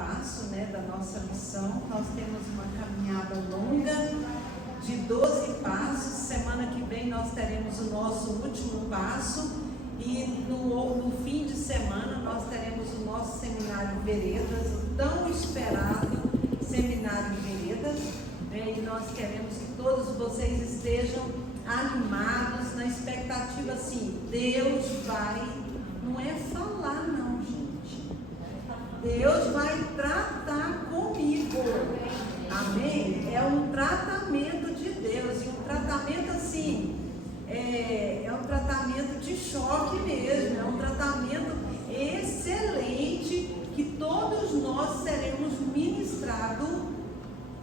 passo, né, da nossa missão. Nós temos uma caminhada longa de 12 passos. Semana que vem nós teremos o nosso último passo e no fim de semana nós teremos o nosso seminário Veredas, o tão esperado seminário Veredas, né, e nós queremos que todos vocês estejam animados, na expectativa assim, Deus vai, não é falar não, gente, Deus vai tratar comigo, amém? É um tratamento de Deus, e um tratamento assim, é um tratamento de choque mesmo, é um tratamento excelente, que todos nós seremos ministrados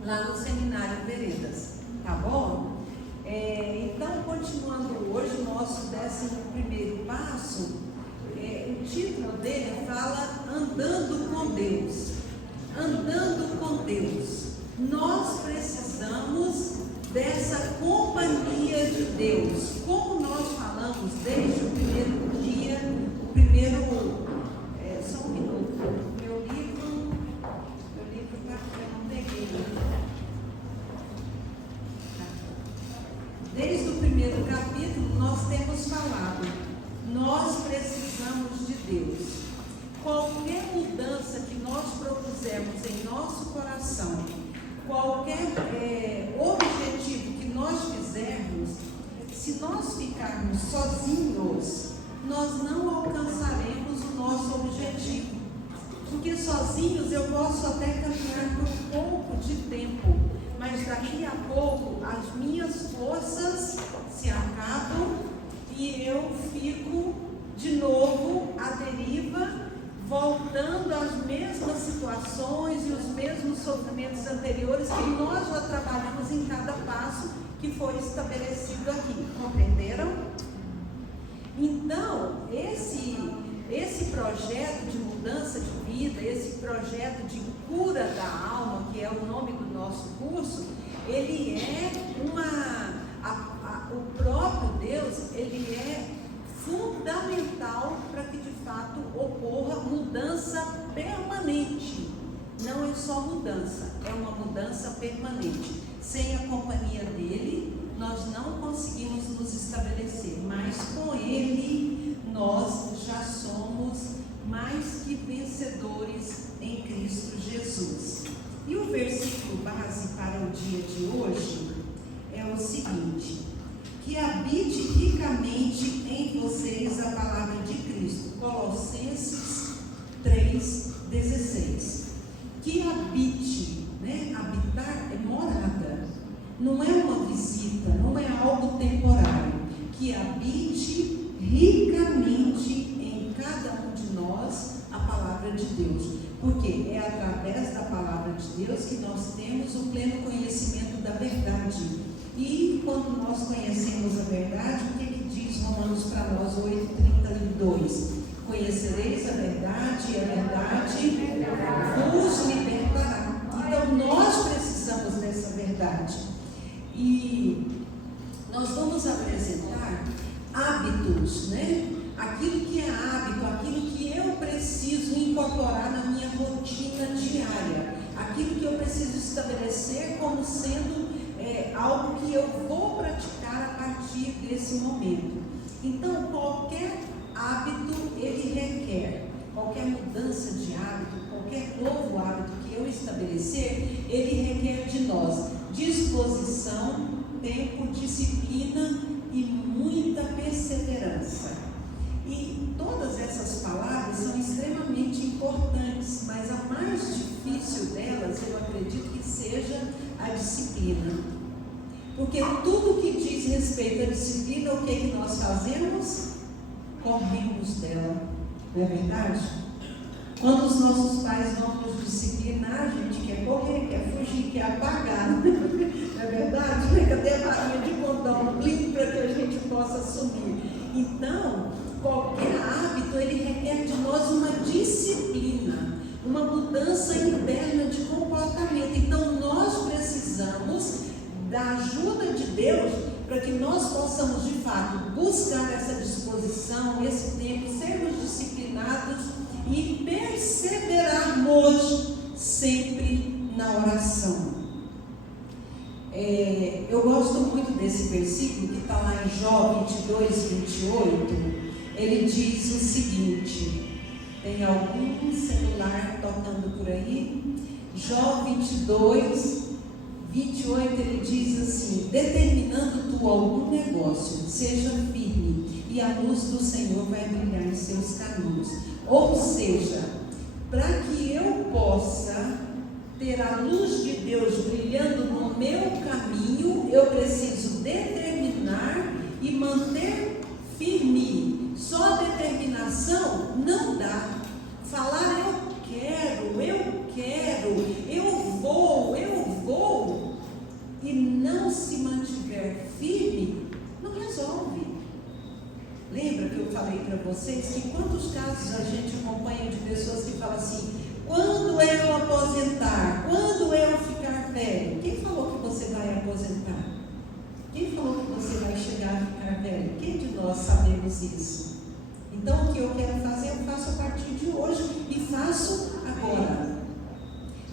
lá no seminário Veredas, tá bom? Então, continuando hoje, o nosso 11º passo, o título dele fala Andando com Deus. Andando com Deus. Nós precisamos dessa companhia de Deus. Como nós falamos desde o primeiro dia, só um minuto, meu livro eu não peguei. Desde o primeiro capítulo nós temos falado, nós precisamos de Deus. Qualquer mudança que nós propusermos em nosso coração, qualquer objetivo que nós fizermos, se nós ficarmos sozinhos, nós não alcançaremos o nosso objetivo. Porque sozinhos eu posso até caminhar por um pouco de tempo, mas daqui a pouco as minhas forças se acabam e eu fico de novo à deriva, voltando às mesmas situações e os mesmos sofrimentos anteriores que nós já trabalhamos em cada passo que foi estabelecido aqui. Compreenderam? Então, esse projeto de mudança de vida, esse projeto de cura da alma, que é o nome do nosso curso, ele é o próprio Deus, ele é fundamental para que de fato ocorra mudança permanente. Não é só mudança, é uma mudança permanente. Sem a companhia dele, nós não conseguimos nos estabelecer, mas com ele nós já somos mais que vencedores em Cristo Jesus. E o versículo base para o dia de hoje é o seguinte: que habite ricamente em vocês a palavra de Cristo. Colossenses 3,16. Que habite, né? Habitar é morada, não é uma visita, não é algo temporário. Que habite ricamente em cada um de nós a palavra de Deus, porque é através da palavra de Deus que nós temos o pleno conhecimento da verdade. E quando nós conhecemos a verdade, o que ele diz Romanos para nós 8,32? Conhecereis a verdade e a verdade vos libertará. Então nós precisamos dessa verdade. E nós vamos apresentar hábitos, né? Aquilo que é hábito, aquilo que eu preciso incorporar na minha rotina diária, aquilo que eu preciso estabelecer como sendo algo que eu vou praticar a partir desse momento. Então, qualquer hábito, ele requer, qualquer mudança de hábito, qualquer novo hábito que eu estabelecer, ele requer de nós disposição, tempo, disciplina e muita perseverança. E todas essas palavras são extremamente importantes, mas a mais difícil delas, eu acredito que seja a disciplina. Porque tudo que diz respeito à disciplina, o que nós fazemos? Corremos dela. Não é verdade? Quando os nossos pais vão nos disciplinar, a gente quer correr, quer fugir, quer apagar. Não é verdade? Cadê a varinha de condão, para que a gente possa assumir? Então, qualquer hábito, ele requer de nós uma disciplina, uma mudança interna de comportamento. Então, nós precisamos da ajuda de Deus para que nós possamos, de fato, buscar essa disposição, esse tempo, sermos disciplinados e perseverarmos sempre na oração. Eu gosto muito desse versículo que está lá em Jó 22, 28. Ele diz o seguinte: tem algum celular tocando por aí? Jó 22, 28, ele diz assim: determinando tu algum negócio, seja firme, e a luz do Senhor vai brilhar em seus caminhos. Ou seja, para que eu possa ter a luz de Deus brilhando no meu caminho, eu preciso determinar e manter firme. Só determinação não dá. Falar eu quero, eu vou, e não se mantiver firme, não resolve. Lembra que eu falei para vocês que quantos casos a gente acompanha de pessoas que falam assim: quando eu aposentar, quando eu ficar velho? Quem falou que você vai aposentar? Quem falou que você vai chegar a ficar velho? Quem de nós sabemos isso? Então o que eu quero fazer, eu faço a partir de hoje e faço agora.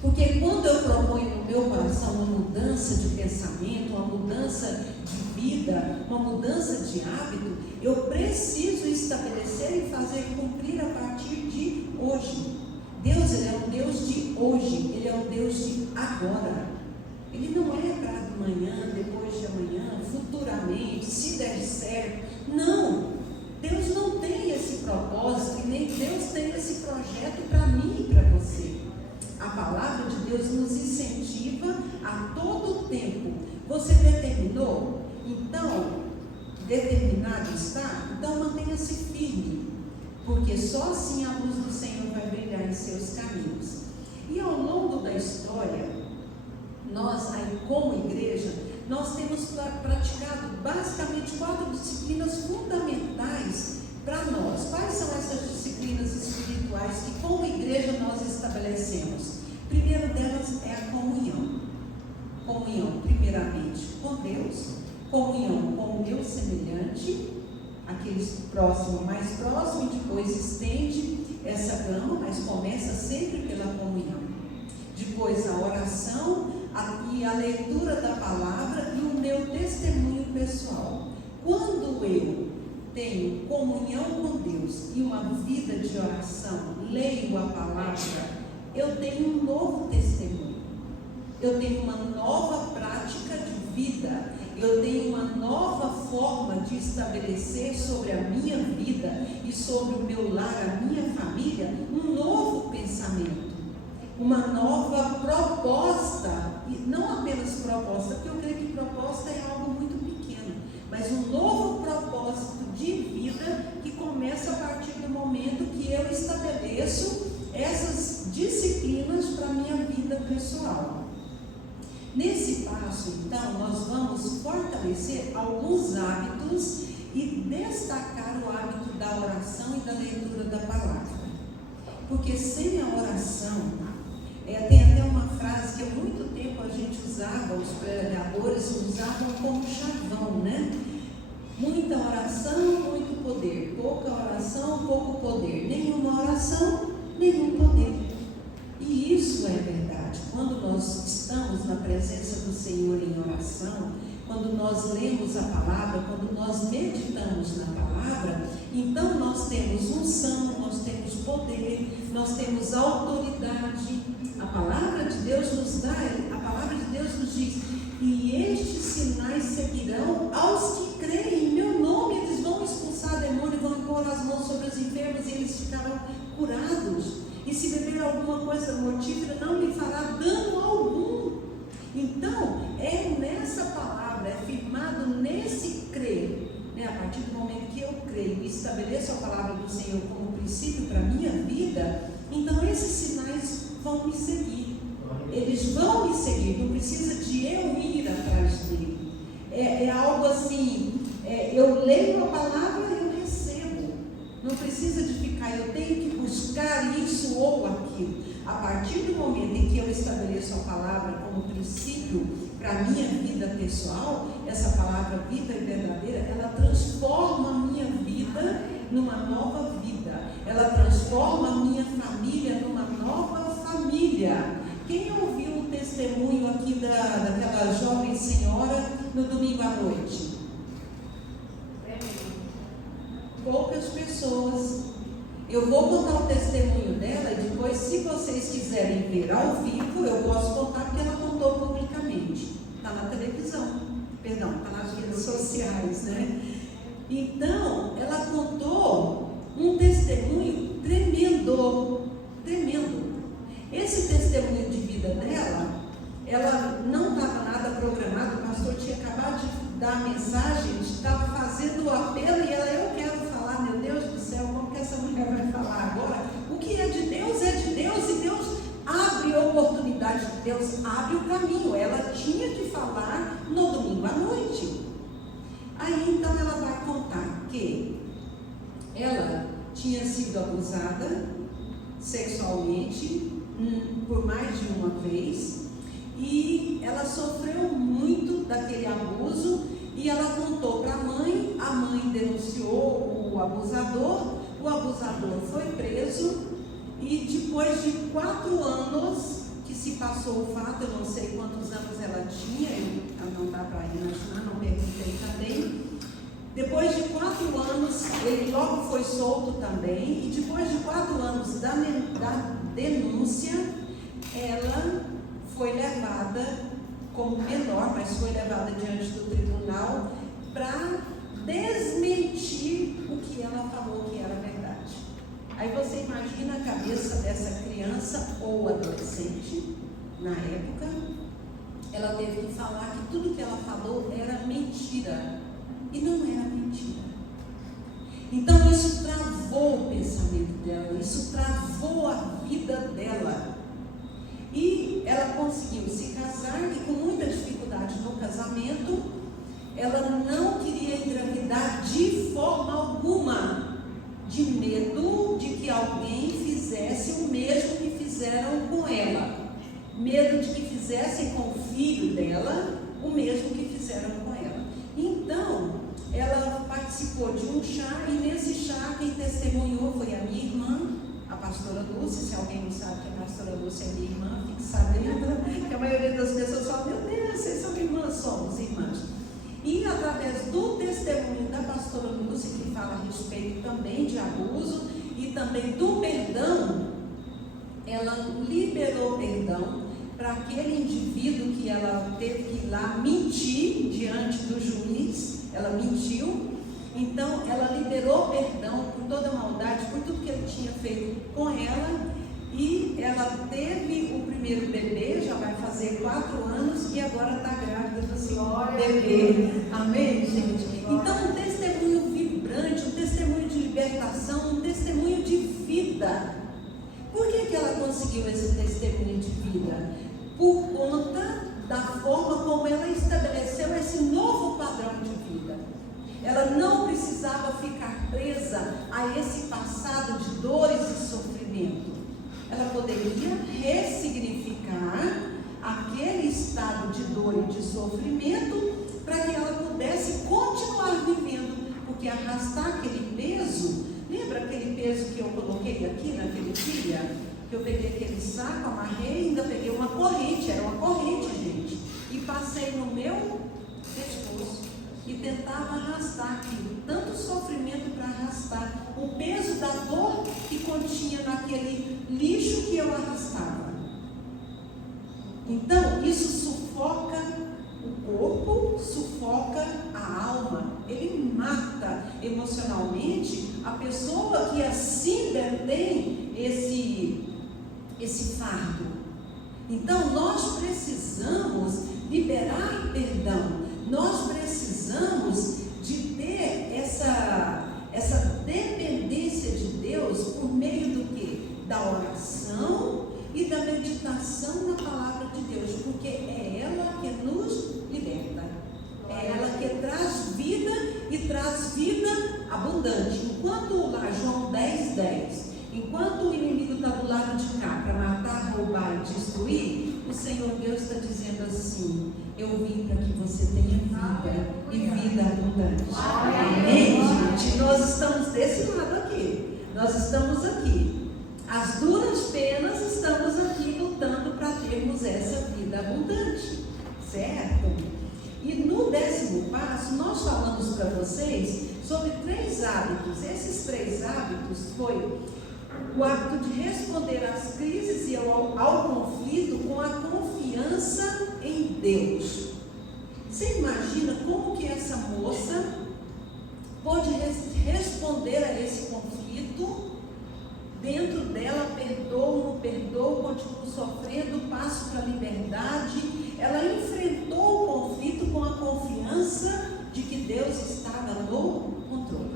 Porque quando eu proponho no meu coração uma mudança de pensamento, uma mudança de vida, uma mudança de hábito, eu preciso estabelecer e fazer cumprir a partir de hoje. Deus, Ele é um Deus de hoje, Ele é um Deus de agora. Ele não é para amanhã, depois de amanhã, futuramente, se der certo. Não, Deus não tem esse propósito e nem Deus tem esse projeto para mim e para você. A palavra de Deus nos incentiva a todo tempo. Você determinou? Então, determinado está? Então mantenha-se firme, porque só assim a luz do Senhor vai brilhar em seus caminhos. E ao longo da história, nós aí como igreja, nós temos praticado basicamente 4 disciplinas fundamentais para nós. Quais são essas disciplinas espirituais que como igreja nós estabelecemos? Primeiro delas é a comunhão. Comunhão primeiramente com Deus, comunhão com o meu semelhante, aqueles próximos, mais próximo, e depois estende essa gama, mas começa sempre pela comunhão. Depois a oração e a leitura da palavra e o meu testemunho pessoal. Quando eu tenho comunhão com Deus e uma vida de oração, leio a palavra, eu tenho um novo testemunho, eu tenho uma nova prática de vida, eu tenho uma nova forma de estabelecer sobre a minha vida e sobre o meu lar, a minha família, um novo pensamento, uma nova proposta, e não apenas proposta, porque eu creio que proposta é algo muito pequeno, mas um novo propósito de vida que começa a partir do momento que eu estabeleço essas disciplinas para a minha vida pessoal. Nesse passo, então, nós vamos fortalecer alguns hábitos e destacar o hábito da oração e da leitura da palavra. Porque sem a oração, tem até uma frase que há muito tempo a gente usava, os pregadores usavam como chavão, né? Muita oração, muito poder. Pouca oração, pouco poder. Nenhuma oração, nenhum poder. E isso é verdade. Quando nós estamos na presença do Senhor em oração, quando nós lemos a palavra, quando nós meditamos na palavra, então nós temos unção, nós temos poder, nós temos autoridade. A palavra de Deus nos dá, a palavra de Deus nos diz: e estes sinais seguirão aos que creem em meu nome, eles vão expulsar demônio, vão pôr as mãos sobre os enfermos e eles ficarão curados. E se beber alguma coisa mortífera, não lhe fará dano algum. Então, é nessa palavra, é firmado nesse crer, né? A partir do momento que eu creio e estabeleço a palavra do Senhor como princípio para a minha vida, então esses sinais vão me seguir. Eles vão me seguir, não precisa de eu ir atrás dele. É algo assim, eu leio a palavra e eu recebo. Não precisa de ficar, eu tenho que buscar isso ou aquilo. A partir do momento em que eu estabeleço a palavra como princípio para a minha vida pessoal, essa palavra vida e verdadeira, ela transforma a minha vida numa nova vida. Ela transforma a minha família numa nova família. Quem ouviu o testemunho aqui daquela jovem senhora no domingo à noite? Poucas pessoas. Eu vou contar o testemunho dela e depois, se vocês quiserem ver ao vivo, eu posso contar porque ela contou publicamente. Está na televisão, perdão, está nas redes sociais, né? Então, ela contou um testemunho tremendo, tremendo. Esse testemunho de vida dela, ela não estava nada programada, o pastor tinha acabado de dar a mensagem, estava fazendo o apelo e ela, eu quero falar, meu Deus do céu, como que essa mulher vai falar agora? O que é de Deus e Deus abre oportunidade, Deus abre o caminho. Ela tinha que falar no domingo à noite. Aí então ela vai contar que ela tinha sido abusada sexualmente por mais de uma vez e ela sofreu muito daquele abuso e ela contou para a mãe denunciou o abusador foi preso e depois de 4 anos que se passou o fato, eu não sei quantos anos ela tinha, não dá para imaginar, não perguntei também. Depois de 4 anos, ele logo foi solto também, e depois de 4 anos da denúncia, ela foi levada como menor, mas foi levada diante do tribunal para desmentir o que ela falou que era verdade. Aí você imagina a cabeça dessa criança ou adolescente, na época, ela teve que falar que tudo que ela falou era mentira. E não era mentira. Então isso travou o pensamento dela, isso travou a vida dela. E ela conseguiu se casar e com muita dificuldade no casamento, ela não queria engravidar de forma alguma, de medo de que alguém fizesse o mesmo que fizeram com ela. Medo de que fizessem com o filho dela o mesmo que fizeram com ela. Então, ela participou de um chá e nesse chá quem testemunhou foi a minha irmã, a pastora Lúcia. Se alguém não sabe que a pastora Lúcia é minha irmã, fique sabendo que a maioria das pessoas fala, meu Deus, vocês são irmãs, somos irmãs. E através do testemunho da pastora Lúcia, que fala a respeito também de abuso e também do perdão, ela liberou perdão para aquele indivíduo que ela teve que ir lá mentir diante do juiz. Ela mentiu, então ela liberou perdão por toda a maldade, por tudo que ele tinha feito com ela, e ela teve o primeiro bebê, já vai fazer 4 anos, e agora está grávida do seu bebê. Amém, gente? Então, um testemunho vibrante, um testemunho de libertação, um testemunho de vida. Por que ela conseguiu esse testemunho de vida? Por conta da forma como ela estabeleceu esse novo padrão de vida. Ela não precisava ficar presa a esse passado de dores e sofrimento. Ela poderia ressignificar aquele estado de dor e de sofrimento para que ela pudesse continuar vivendo, porque arrastar aquele peso, lembra aquele peso que eu coloquei aqui naquele dia? Que eu peguei aquele saco, amarrei e ainda peguei uma corrente, era uma corrente, gente, e passei no meu pescoço e tentava arrastar aquilo, tanto sofrimento para arrastar o peso da dor que continha naquele lixo que eu arrastava. Então isso sufoca o corpo, sufoca a alma, ele mata emocionalmente a pessoa que assim detém esse fardo. Então nós precisamos liberar perdão, nós precisamos de ter essa dependência de Deus por meio do quê? Da oração e da meditação na palavra de Deus, porque é ela que nos liberta, é ela que traz vida e traz vida abundante. Enquanto lá João 10:10, enquanto o inimigo está do lado de cá para matar, roubar e destruir, o Senhor Deus está dizendo assim: eu vim para que você tenha vida e vida abundante. Amém, gente? Nós estamos desse lado aqui. Nós estamos aqui. As duras penas estamos aqui lutando para ter certo? E no 10º passo, nós falamos para vocês sobre 3 hábitos. Esses 3 hábitos foi o hábito de responder às crises e ao conflito com a confiança em Deus. Você imagina como que essa moça pode responder a esse conflito? Dentro dela, perdoa, não perdoa, continua sofrendo, passo para a liberdade. Ela enfrentou o conflito com a confiança de que Deus estava no controle.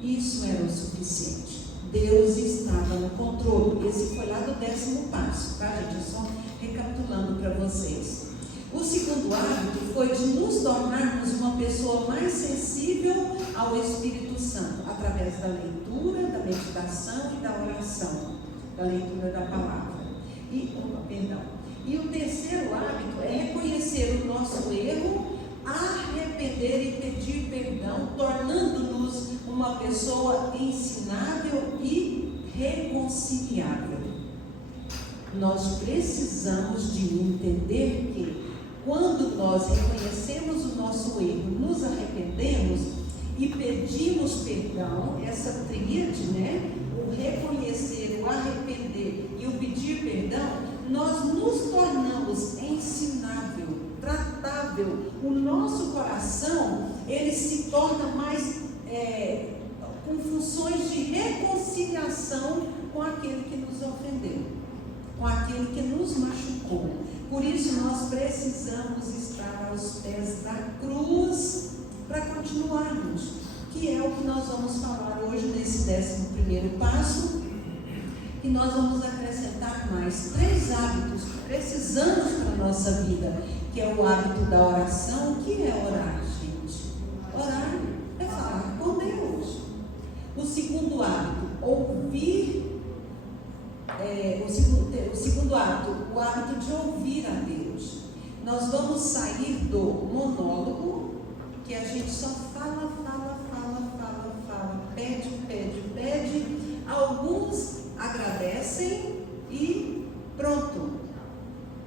Isso era o suficiente. Deus estava no controle. Esse foi lá do 10º passo, tá, gente? Só recapitulando para vocês. O 2º hábito foi de nos tornarmos uma pessoa mais sensível ao Espírito Santo, através da leitura, da meditação e da oração, da leitura da palavra. E o 3º hábito é reconhecer o nosso erro, arrepender e pedir perdão, tornando-nos uma pessoa ensinável e reconciliável. Nós precisamos de entender que quando nós reconhecemos o nosso erro, nos arrependemos e pedimos perdão, essa tríade, né? O reconhecer, o arrepender e o pedir perdão, nós nos tornamos ensinável, tratável. O nosso coração, ele se torna mais com funções de reconciliação com aquele que nos ofendeu, com aquele que nos machucou. Por isso nós precisamos estar aos pés da cruz para continuarmos, que é o que nós vamos falar hoje nesse 11º passo. E nós vamos acrescentar mais 3 hábitos que precisamos para a nossa vida, que é o hábito da oração. O que é orar, gente? Orar é falar com Deus. O 2º hábito, ouvir. O segundo hábito, o hábito de ouvir a Deus. Nós vamos sair do monólogo, que a gente só fala, pede. Alguns agradecem e pronto.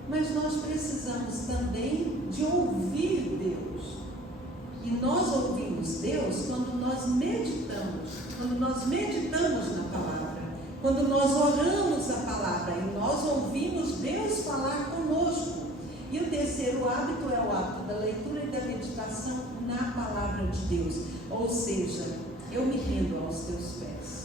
Mas nós precisamos também de ouvir Deus. E nós ouvimos Deus quando nós meditamos na palavra. Quando nós oramos a palavra e nós ouvimos Deus falar conosco. E o 3º hábito é o hábito da leitura e da meditação na palavra de Deus. Ou seja, eu me rendo aos teus pés.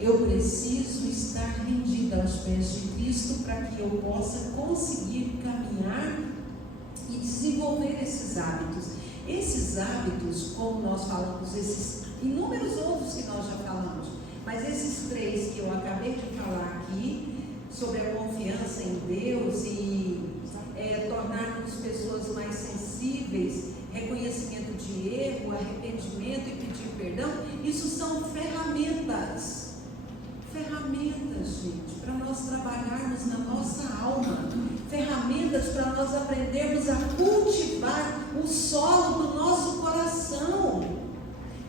Eu preciso estar rendida aos pés de Cristo para que eu possa conseguir caminhar e desenvolver esses hábitos. Esses hábitos, como nós falamos, esses inúmeros outros que nós já falamos, mas esses 3 que eu acabei de falar aqui, sobre a confiança em Deus e tornarmos pessoas mais sensíveis, reconhecimento de erro, arrependimento e pedir perdão, isso são ferramentas, gente, para nós trabalharmos na nossa alma, ferramentas para nós aprendermos a cultivar o solo do nosso coração.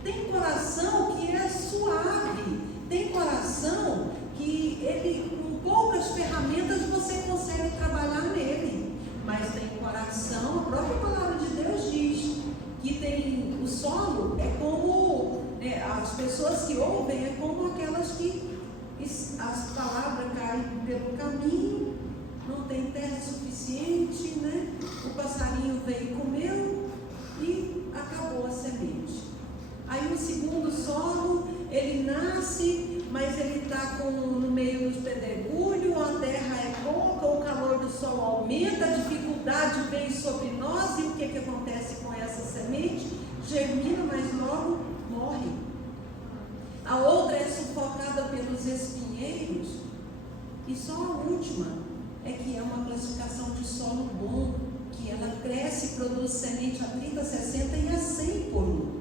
Tem coração que é suave, tem coração que ele, com poucas ferramentas, você consegue trabalhar nele. Mas tem coração, a própria palavra de Deus diz que tem o solo, é como as pessoas que ouvem, é como aquelas que as palavras caem pelo caminho, não tem terra suficiente, né? O passarinho veio e comeu e acabou a semente. Aí o 2º solo, ele nasce, mas ele está no meio dos pedregulhos, a terra é pouca, o calor do sol aumenta, a dificuldade vem sobre nós, e o que acontece com essa semente? Germina, mas logo morre. A outra é sufocada pelos espinheiros, e só a última é que é uma classificação de solo bom, que ela cresce e produz semente a 30, 60 e a 100 por 1.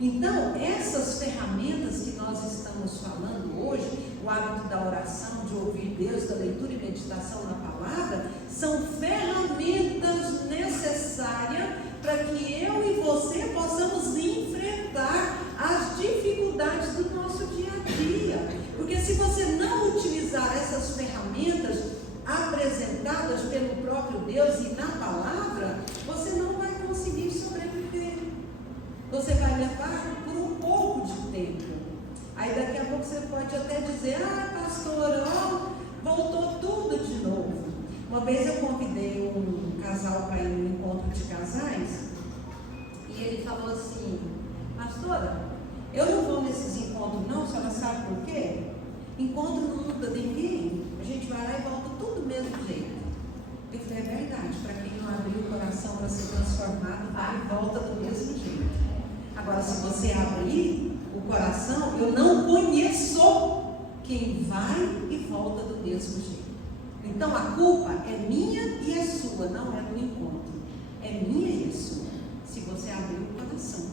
Então, essas ferramentas que nós estamos falando hoje, o hábito da oração, de ouvir Deus, da leitura e meditação na palavra, são ferramentas necessárias para que eu e você possamos enfrentar as dificuldades do nosso dia a dia. Porque se você não utilizar essas ferramentas apresentadas tudo de novo. Uma vez eu convidei um casal para ir no encontro de casais, e ele falou assim: pastora, eu não vou nesses encontros não, a senhora sabe por quê? Encontro não muda ninguém, a gente vai lá e volta tudo do mesmo jeito. Eu falei, é verdade, para quem não abriu o coração para ser transformado, vai e volta do mesmo jeito. Agora, se você abrir o coração, eu não conheço quem vai e volta do mesmo jeito. Então, a culpa é minha e é sua, não é do encontro. É minha e é sua, se você abrir o coração.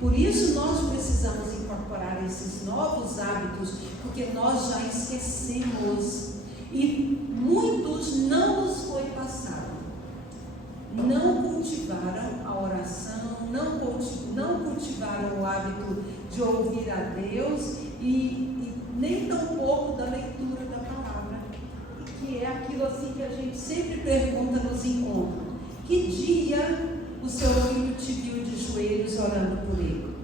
Por isso, nós precisamos incorporar esses novos hábitos, porque nós já esquecemos. E muitos não nos foi passado. Não cultivaram a oração, não cultivaram o hábito de ouvir a Deus e nem tampouco da leitura da palavra, que é aquilo assim que a gente sempre pergunta nos encontros: que dia o seu filho te viu de joelhos orando por ele?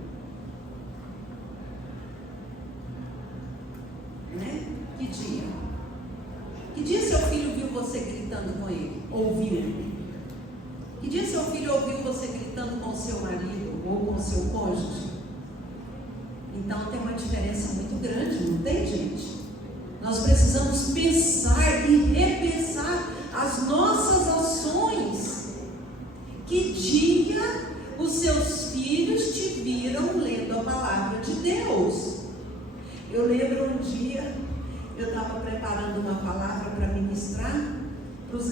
Né? Que dia? Que dia seu filho viu você gritando com ele? Ouviu? Que dia seu filho ouviu você gritando com o seu marido ou com o seu cônjuge? Então tem uma diferença muito grande, não tem, gente? Nós precisamos pensar e repensar as nossas ações. Que dia os seus filhos te viram lendo a palavra de Deus? Eu lembro um dia, eu estava preparando uma palavra para ministrar.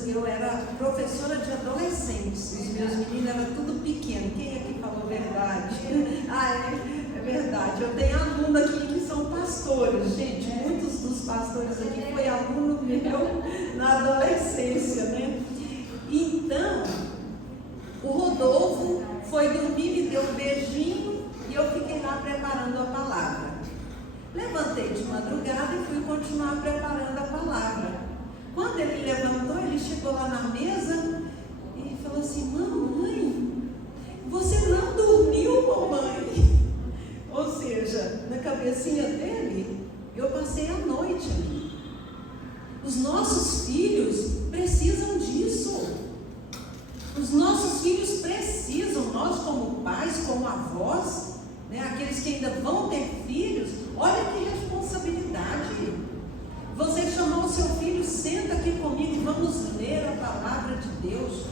Eu era professora de adolescentes, os meus meninos eram tudo pequeno. Quem aqui falou verdade? É verdade. Eu tenho aluno aqui que são pastores, gente. Muitos dos pastores aqui foi aluno meu na adolescência, né? Então, o Rodolfo foi dormir, me deu um beijinho e eu fiquei lá preparando a palavra. Levantei de madrugada e fui continuar preparando a palavra. Quando ele levantou, ele chegou lá na mesa e falou assim: mamãe, você não dormiu, mamãe? Ou seja, na cabecinha dele, eu passei a noite ali. Os nossos filhos precisam disso. Os nossos filhos precisam, nós como pais, como avós, né, aqueles que ainda vão ter filhos, olha que responsabilidade. Você chamar o seu filho, senta aqui comigo e vamos ler a palavra de Deus.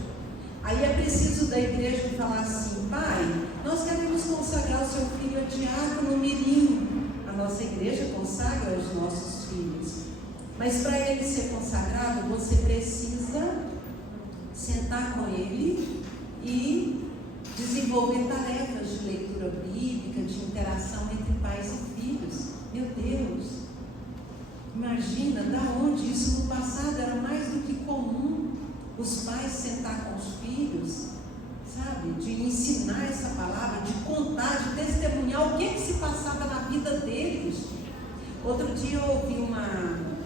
Aí é preciso da igreja falar assim: pai, nós queremos consagrar o seu filho a diácono mirim. A nossa igreja consagra os nossos filhos. Mas para ele ser consagrado, você precisa sentar com ele e desenvolver tarefas de leitura bíblica, de interação entre pais e filhos. Meu Deus! Imagina, da onde isso no passado era mais do que comum, os pais sentar com os filhos, sabe, de ensinar essa palavra, de contar, de testemunhar o que se passava na vida deles. Outro dia eu ouvi uma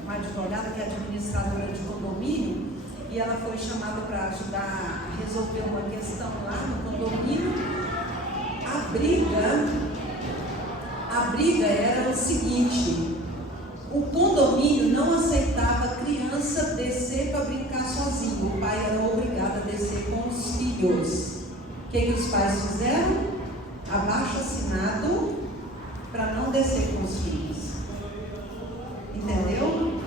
advogada que é administradora de condomínio, e ela foi chamada para ajudar a resolver uma questão lá no condomínio. A briga era o seguinte: o condomínio não aceitava a criança descer para brincar sozinho. O pai era obrigado a descer com os filhos. O que os pais fizeram? Abaixo-assinado para não descer com os filhos. Entendeu?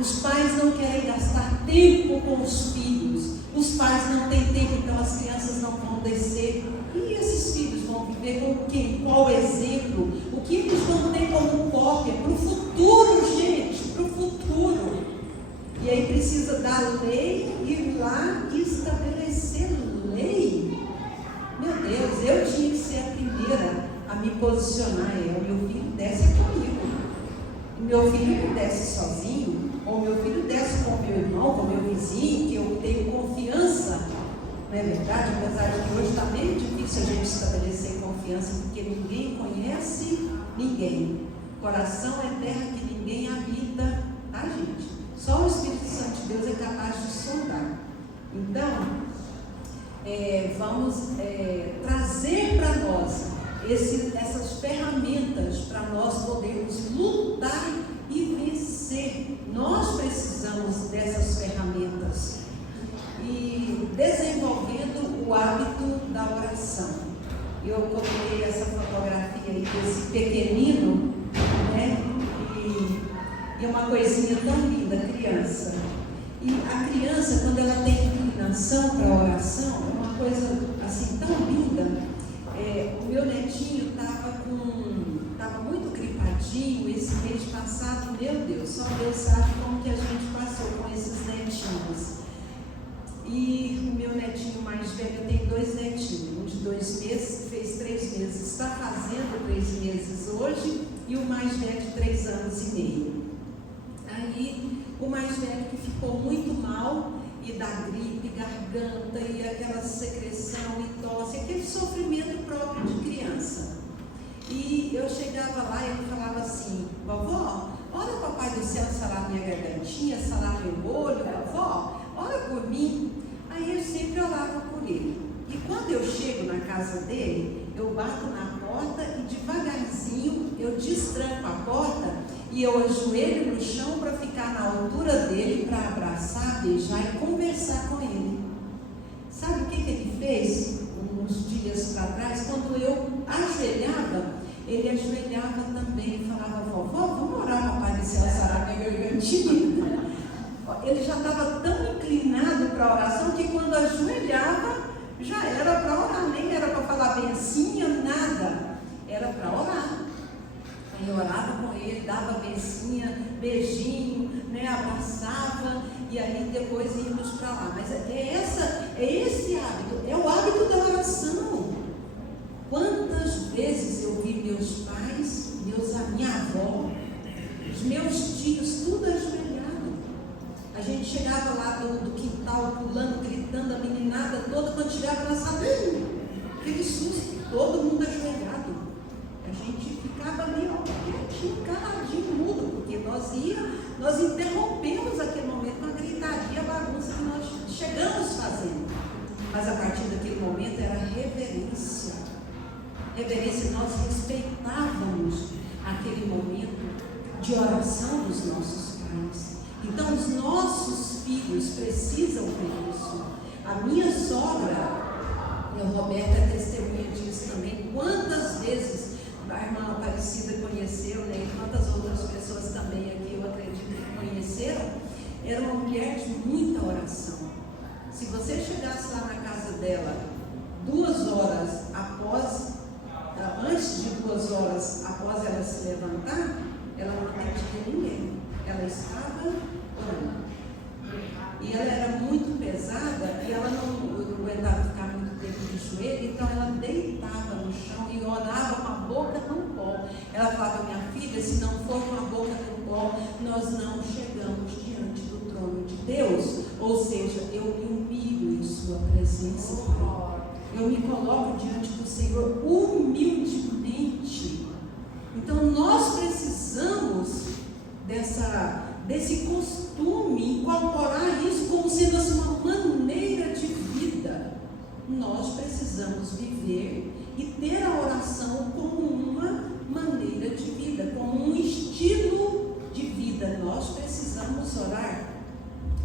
Os pais não querem gastar tempo com os filhos. Os pais não têm tempo, então as crianças não vão descer. E esses filhos vão viver com quem? Qual exemplo? O que eles vão ter como cópia? Para o futuro, gente, para o futuro. E aí precisa da lei, ir lá e estabelecer lei. Meu Deus, eu tinha que ser a primeira a me posicionar. O meu filho desce comigo. E meu filho não desce sozinho, ou meu filho desce com meu irmão, com meu vizinho, que eu tenho confiança. Não é verdade? Apesar de que hoje está meio difícil a gente estabelecer confiança, porque ninguém conhece ninguém. Coração é terra que ninguém habita, tá, gente? Só o Espírito Santo de Deus é capaz de sondar. Então, vamos trazer para nós essas ferramentas para nós podermos lutar e vencer. Nós precisamos eu coloquei essa fotografia aí desse pequenino, né? E uma coisinha tão linda, criança. E a criança, quando ela tem inclinação para a oração, é uma coisa assim tão linda. O meu netinho estava muito gripadinho esse mês passado, meu Deus, só Deus sabe como que a gente passou com esses netinhos. E o meu netinho mais velho, tem 2 netinhos, um de 2 meses, fez 3 meses, está fazendo 3 meses hoje, e o mais velho de 3 anos e meio. Aí, o mais velho que ficou muito mal, e da gripe, garganta, e aquela secreção e tosse, aquele sofrimento próprio de criança. E eu chegava lá e ele falava assim: vovó, ora papai do céu sarar minha gargantinha, sarar meu olho, vovó, ora por mim. Aí eu sempre orava por ele. E quando eu chego na casa dele, eu bato na porta e devagarzinho eu destranco a porta e eu ajoelho no chão para ficar na altura dele, para abraçar, beijar e conversar com ele. Sabe o que ele fez uns dias para trás? Quando eu ajoelhava, ele ajoelhava também e falava: vovó, vamos orar, papai do céu, sarar minha gargantinha. Ele já estava tão inclinado para a oração que quando ajoelhava, já era para orar, nem era para falar bencinha, nada, era para orar. Aí eu orava com ele, dava bencinha, beijinho, né, abraçava, e aí depois íamos para lá. Mas é esse hábito, é o hábito da oração. Quantas vezes eu vi meus pais, minha avó, os meus tios, tudo ajoelhado. A gente chegava lá do quintal, pulando, gritando, a meninada toda, quando chegava na sala, aquele susto, todo mundo ajoelhado. A gente ficava ali, quietinho, caladinho, mudo, porque nós interrompemos aquele momento com a gritaria, a bagunça que nós chegamos fazendo. Mas a partir daquele momento era reverência. Reverência, nós respeitávamos aquele momento de oração dos nossos pais. Então, os nossos filhos precisam ver isso. A minha sogra, a Roberta é testemunha disso também. Quantas vezes a irmã Aparecida conheceu, né? E quantas outras pessoas também aqui, eu acredito que conheceram, era uma mulher de muita oração. Se você chegasse lá na casa dela 2 horas antes de 2 horas após ela se levantar, ela não atendia ninguém. Ela estava orando. E ela era muito pesada e ela não aguentava ficar muito tempo de joelho, então ela deitava no chão e orava com a boca no pó. Ela falava: minha filha, se não for com a boca no pó, nós não chegamos diante do trono de Deus. Ou seja, eu me humilho em sua presença, Pai. Eu me coloco diante do Senhor humildemente. Então nós precisamos desse costume, incorporar isso como sendo assim, uma maneira de vida. Nós precisamos viver e ter a oração como uma maneira de vida, como um estilo de vida. Nós precisamos orar.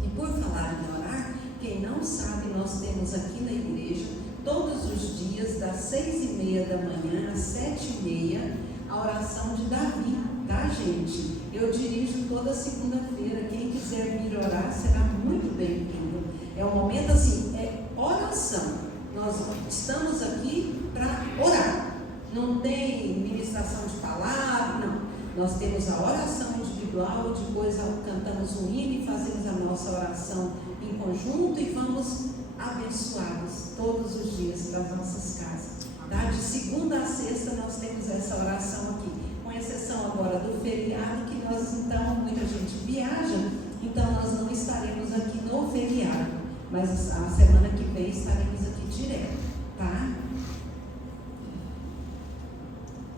E por falar em orar, quem não sabe, nós temos aqui na igreja, todos os dias, das 6h30 da manhã às 7h30, a oração de Davi, tá, gente? Eu dirijo toda segunda-feira. Quem quiser vir orar será muito bem-vindo. É um momento assim, é oração. Nós estamos aqui para orar. Não tem ministração de palavra, não. Nós temos a oração individual, depois cantamos um hino e fazemos a nossa oração em conjunto e vamos abençoados todos os dias para as nossas casas. Tá? De segunda a sexta nós temos essa oração aqui, com exceção agora do feriado, que nós então, muita gente viaja, então nós não estaremos aqui no feriado, mas a semana que vem estaremos aqui direto, tá?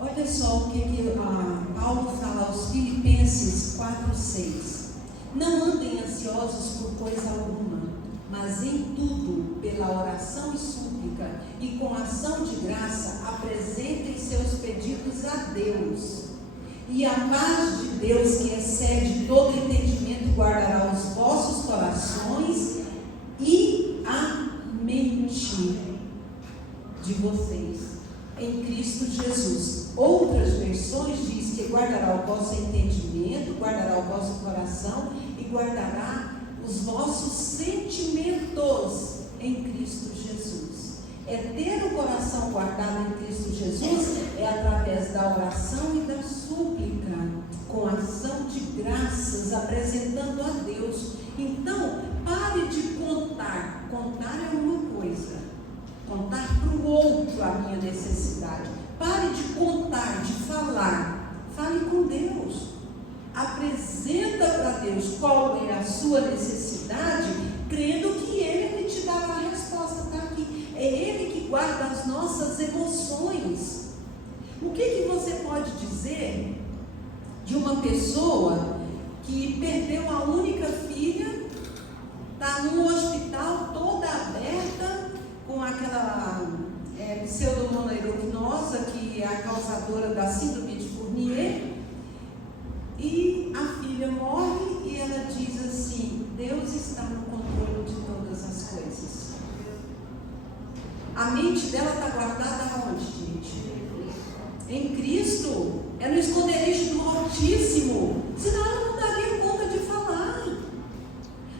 Olha só o que Paulo fala aos Filipenses 4:6. Não andem ansiosos por coisa alguma, mas em tudo, pela oração e súplica, e com ação de graça, apresentem seus pedidos a Deus. E a paz de Deus, que excede todo entendimento, guardará os vossos corações e a mente de vocês Cristo Jesus. Outras versões diz que guardará o vosso entendimento, guardará o vosso coração e guardará os vossos sentimentos em Cristo Jesus. É ter o coração guardado em Cristo Jesus é através da oração e da súplica, com ação de graças, apresentando a Deus. Então, pare de contar. Contar é uma coisa. Contar para o outro a minha necessidade. Pare de contar, de falar. Fale com Deus. Apresenta para Deus qual é a sua necessidade, crendo que Ele te dará a resposta. Está aqui. É Ele que guarda as nossas emoções. O que você pode dizer de uma pessoa que perdeu a única filha, está num hospital toda aberta, com aquela pseudomonaerognose, que é a causadora da síndrome de Fournier, e a filha morre e ela diz assim: Deus está no controle de todas as coisas. A mente dela está guardada aonde, gente? Em Cristo. É no esconderijo do Altíssimo. Senão ela não daria conta de falar.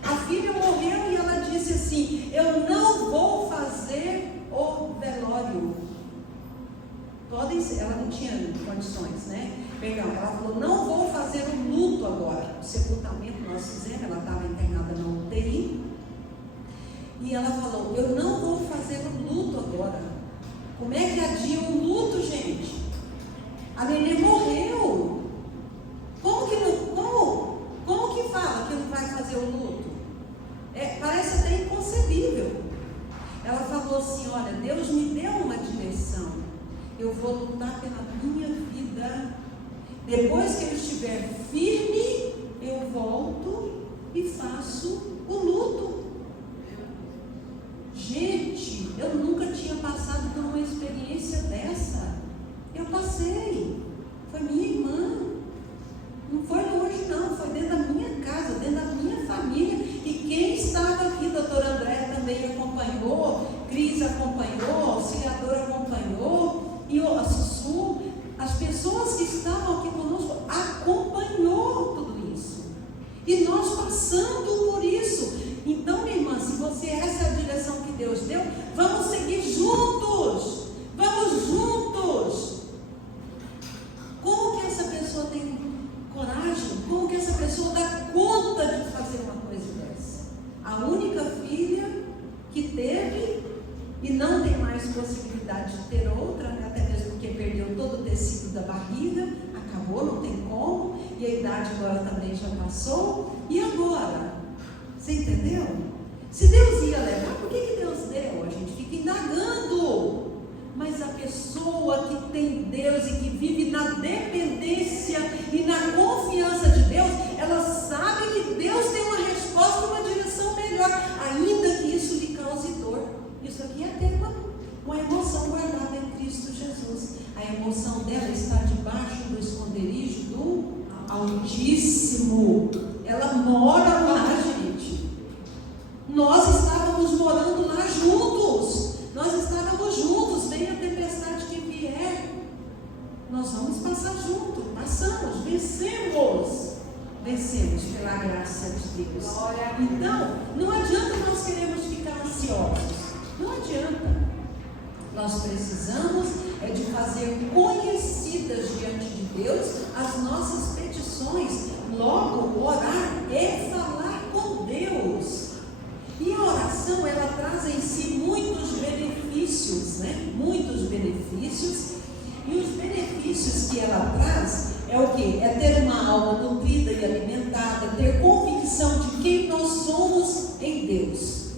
A filha morreu e ela disse assim: eu não vou fazer o velório. Podem ser, ela não tinha condições, né? Perdão, ela falou: não vou fazer o luto agora. O sepultamento nós fizemos, ela estava internada na UTI. E ela falou: eu não vou fazer o luto agora. Como é que adia um luto, gente? A neném morreu. Como que fala que não vai fazer o luto? Parece até inconcebível. Ela falou assim: olha, Deus me deu uma direção. Eu vou lutar pela minha vida. Depois que eu estiver firme, eu volto e faço o luto. Gente, eu nunca tinha passado por uma experiência dessa. Eu passei. Foi minha irmã. Não foi longe não, foi dentro da minha casa, dentro da minha família. E quem estava aqui, doutora André também acompanhou, Cris acompanhou, a auxiliadora acompanhou, e a Sussu, as pessoas que estavam aqui conosco acompanhou tudo isso. E nós passando por isso. Então, minha irmã, se essa é a direção que Deus deu, vamos seguir juntos. Vamos juntos. Como que essa pessoa tem coragem? Como que essa pessoa dá conta de fazer uma coisa dessa? A única filha que teve e não tem mais possibilidade de ter outra, até mesmo porque perdeu todo o tecido da barriga, acabou, não tem como, e a idade agora também já passou. E agora? Você entendeu? Se Deus ia levar, por que Deus deu? A gente fica indagando. Mas a pessoa que tem Deus e que vive na dependência e na confiança de Deus, ela sabe que Deus tem uma resposta, uma direção melhor, ainda que isso lhe cause dor. Isso aqui é ter uma emoção guardada em Cristo Jesus. A emoção dela está debaixo do esconderijo do Altíssimo. Ela mora lá, gente. Nós estávamos morando lá juntos. Nós estávamos juntos. Vem a tempestade que vier, nós vamos passar junto. Passamos, vencemos pela graça de Deus. Então, não adianta nós queremos ficar ansiosos. Não adianta. Nós precisamos de fazer conhecidas diante de Deus as nossas petições. Logo, orar é falar com Deus. E a oração, ela traz em si muitos benefícios, né? Muitos benefícios. E os benefícios que ela traz é o quê? É ter uma alma nutrida e alimentada, ter convicção de quem nós somos em Deus.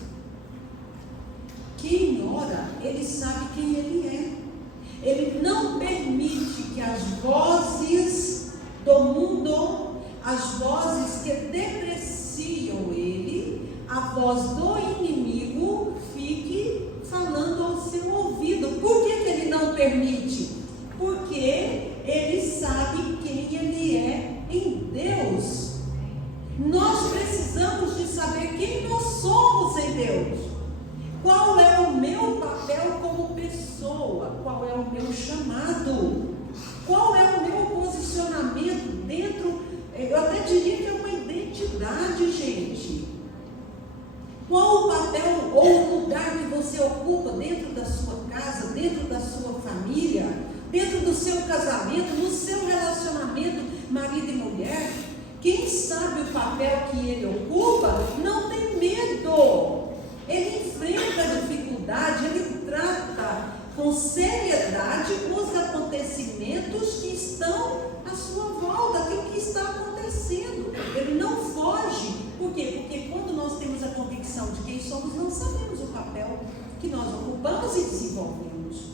Quem ora, ele sabe quem ele é. Ele não permite que as vozes do mundo, as vozes que depreciam ele, a voz do inimigo, fique falando ao seu ouvido. Por que ele não permite? Porque ele sabe quem ele é em Deus. Nós precisamos de saber quem nós somos em Deus. Qual é o meu meu papel como pessoa, qual é o meu chamado, qual é o meu posicionamento dentro, eu até diria que é uma identidade, gente. Qual o papel ou o lugar que você ocupa dentro da sua casa, dentro da sua família, dentro do seu casamento, no seu relacionamento marido e mulher? Quem sabe o papel que ele ocupa não tem medo. Ele enfrenta a dificuldade, ele trata com seriedade os acontecimentos que estão à sua volta, aquilo que está acontecendo. Ele não foge. Por quê? Porque quando nós temos a convicção de quem somos, nós sabemos o papel que nós ocupamos e desenvolvemos.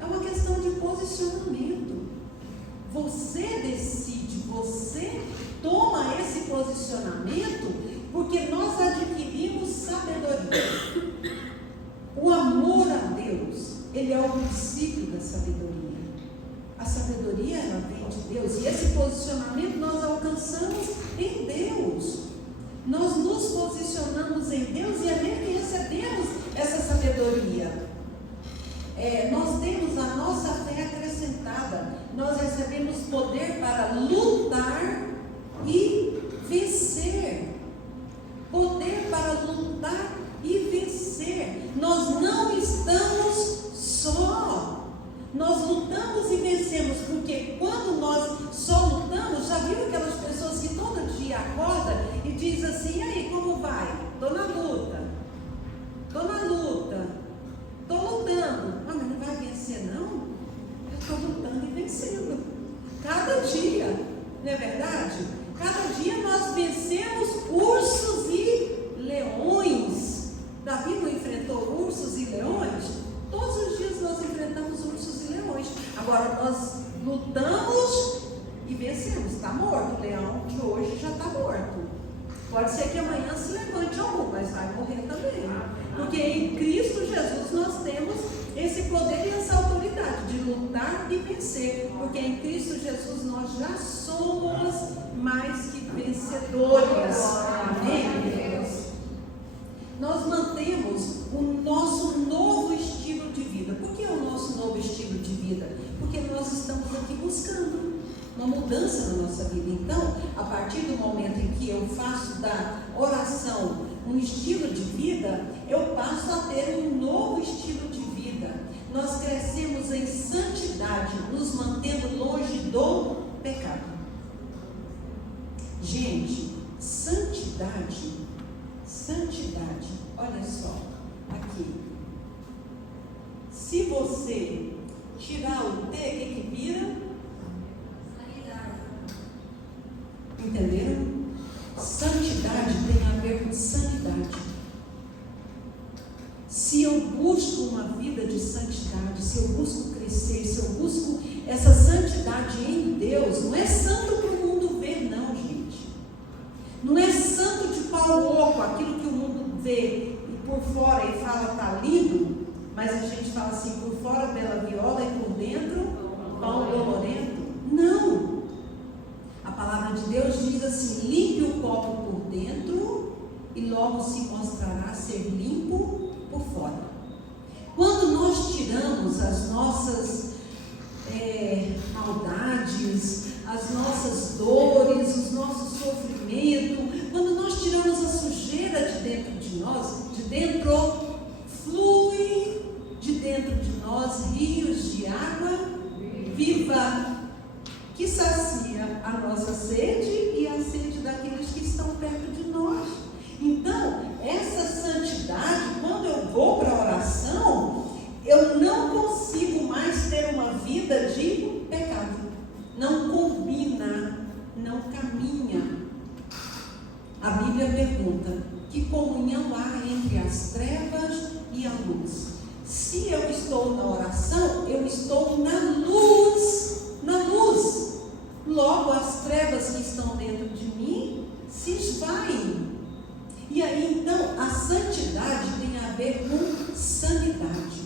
É uma questão de posicionamento. Você decide, você toma esse posicionamento, porque nós adquirimos sabedoria. O amor a Deus, ele é o princípio da sabedoria. A sabedoria, ela vem de Deus. E esse posicionamento nós alcançamos em Deus. Nós nos posicionamos em Deus e é nele que recebemos essa sabedoria. Nós temos a nossa fé acrescentada. Nós recebemos poder para lutar e vencer. Poder para lutar e vencer. Nós não estamos só. Nós lutamos e vencemos, porque quando nós só lutamos, já viu aquelas pessoas que todo dia acordam e dizem assim: e aí, como vai? Estou na luta, estou lutando. Mas não vai vencer não? Eu estou lutando e vencendo. Cada dia, não é verdade? Cada dia nós vencemos ursos e leões. Davi não enfrentou ursos e leões? Todos os dias nós enfrentamos ursos e leões. Agora nós lutamos e vencemos. Está morto. O leão de hoje já está morto. Pode ser que amanhã se levante algum, mas vai morrer também. Porque em Cristo Jesus nós temos esse poder e essa autoridade de lutar e vencer. Porque em Cristo Jesus nós já somos mais que vencedores. Amém? Nós mantemos o nosso novo estilo de vida. Por que o nosso novo estilo de vida? Porque nós estamos aqui buscando uma mudança na nossa vida. Então, a partir do momento em que eu faço da oração um estilo de vida, eu passo a ter um novo estilo de vida. Nós crescemos em santidade, nos mantendo longe do pecado. Gente, santidade, olha só, aqui. Se você tirar o T, o que vira? Entenderam? Santidade tem a ver com sanidade. Se eu busco uma vida de santidade, se eu busco crescer, se eu busco essa santidade em Deus, não é santo para o mundo ver, não, gente. Não é santo de pau oco, aquilo que o mundo vê por fora e fala tá lindo, mas a gente fala assim, por fora bela viola e por dentro pão dolorento. Não! A palavra de Deus diz assim: limpe o copo por dentro e logo se mostrará ser limpo por fora. Quando nós tiramos as nossas maldades, as nossas dores, os nossos sofrimentos, quando nós tiramos a sujeira de dentro de nós, de dentro flui de dentro de nós rios de água viva, que sacia a nossa sede e a sede daqueles que estão perto de nós. Então, essa santidade, quando eu vou para a oração, eu não consigo mais ter uma vida de pecado. Não combina, não caminha. A Bíblia pergunta: que comunhão há entre as trevas e a luz? Se eu estou na oração, eu estou na luz, logo as trevas que estão dentro de mim se esvaem. E aí então a santidade tem a ver com sanidade.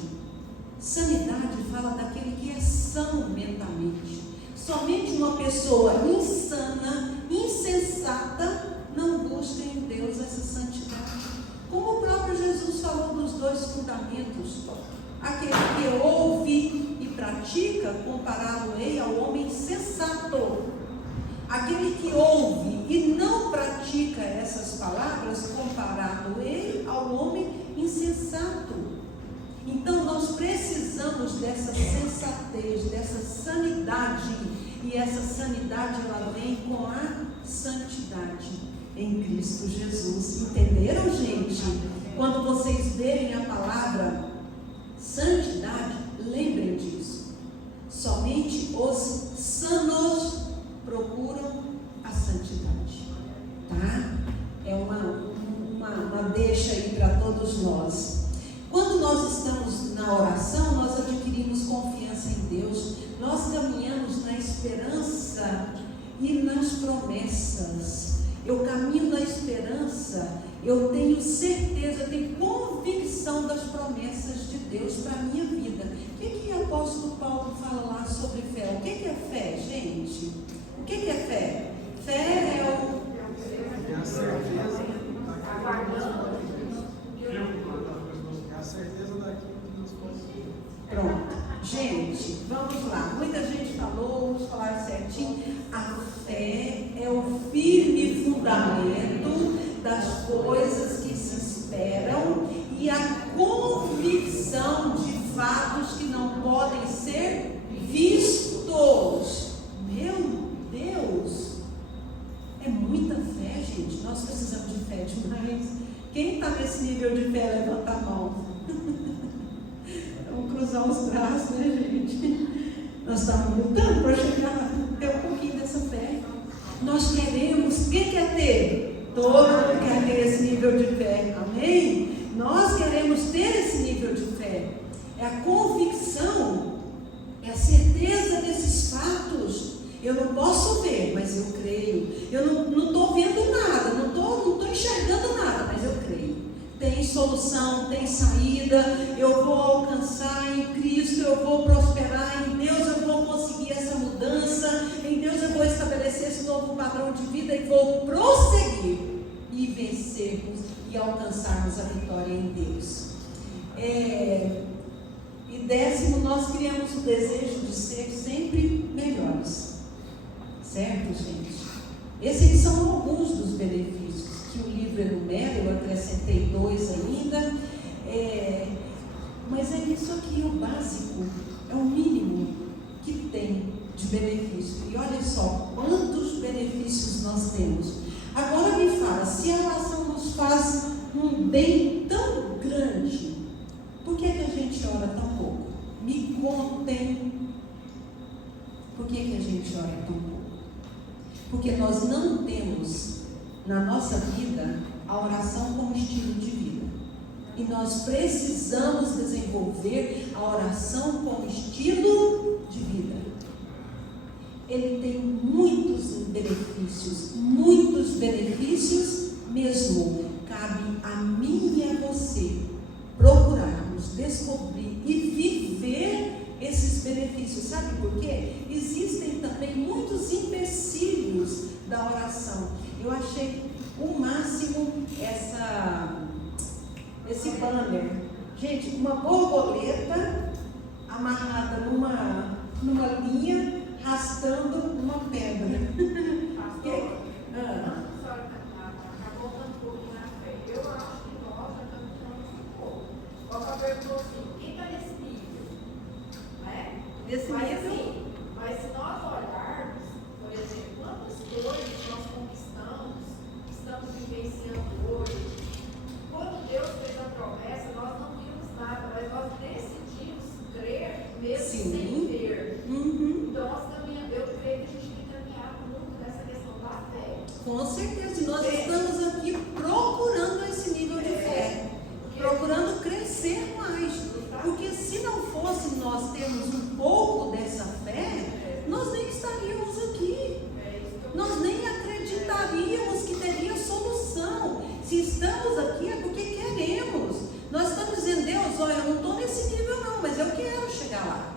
Sanidade fala daquele que é são mentalmente. Somente uma pessoa insana, insensata, não busca em Deus essa santidade. Como o próprio Jesus falou dos dois fundamentos: pratica, compará-lo-ei ao homem insensato. Aquele que ouve e não pratica essas palavras, compará-lo-ei ao homem insensato. Então nós precisamos dessa sensatez, dessa sanidade, e essa sanidade ela vem com a santidade em Cristo Jesus. Entenderam, gente? Quando vocês verem a palavra santidade, lembrem disso. Somente os sanos procuram a santidade, tá? É uma deixa aí para todos nós. Quando nós estamos na oração, nós adquirimos confiança em Deus, nós caminhamos na esperança e nas promessas. Eu caminho na esperança, eu tenho certeza, eu tenho convicção das promessas de Deus para a minha vida. O que o apóstolo Paulo fala lá sobre fé? O que é fé, gente? O que é fé? Fé é a certeza daquilo que nos conseguimos. Pronto. Gente, vamos lá. Muita gente falou, vamos falar certinho. A fé é o firme fundamento das coisas que se esperam e a convicção de fatos que não podem ser vistos. Meu Deus! É muita fé, gente. Nós precisamos de fé demais. Quem está nesse nível de fé, levanta a mão. Vamos cruzar os braços, né, gente? Nós estamos lutando para chegar, ter um pouquinho dessa fé. Nós queremos, quem quer ter? Todo mundo quer ter esse nível de fé, amém? Nós queremos ter esse nível de fé. É a convicção, é a certeza desses fatos. Eu não posso ver, mas eu creio. Eu não estou vendo nada, não estou enxergando nada, mas eu creio. Tem solução, tem saída, eu vou alcançar em Cristo, eu vou prosperar, em Deus eu vou conseguir essa mudança, em Deus eu vou estabelecer esse novo padrão de vida e vou prosseguir e vencermos e alcançarmos a vitória em Deus. E décimo, nós criamos o desejo de ser sempre melhores, certo, gente? Esses são alguns dos benefícios que o livro enumera, eu acrescentei 2 ainda, mas é isso aqui, o básico, é o mínimo que tem de benefício. E olha só, quantos benefícios nós temos. Agora me fala, se a oração nos faz um bem tão grande, por que a gente ora tão pouco? Me contem, por que a gente ora tão pouco? Porque nós não temos na nossa vida a oração como estilo de vida. E nós precisamos desenvolver a oração como estilo de vida. Ele tem muitos benefícios mesmo. Cabe a mim e a você procurarmos, descobrir e viver esses benefícios. Sabe por quê? Existem também muitos empecilhos da oração. Eu achei o máximo esse banner. Gente, uma borboleta amarrada numa linha, arrastando uma pedra. Eu acho que nós já estamos falando um pouco. O Papa perguntou assim, quem está nesse nível? Né? Mas se nós olharmos, por exemplo, quantas coisas nós conquistamos, estamos vivenciando hoje. Quando Deus fez a promessa, nós não vimos nada, mas nós decidimos crer mesmo sem ver. Então nós caminhamos, eu creio que a gente tem que caminhar muito nessa questão da fé. Com certeza, e nós estamos aqui procurando esse nível de fé, procurando crescer mais, porque se não fosse nós termos um pouco dessa fé, nós nem estaríamos aqui, nós nem acreditaríamos que teria solução. Se estamos aqui é porque queremos, nós estamos dizendo, Deus, olha, eu não estou nesse nível não, mas eu quero chegar lá,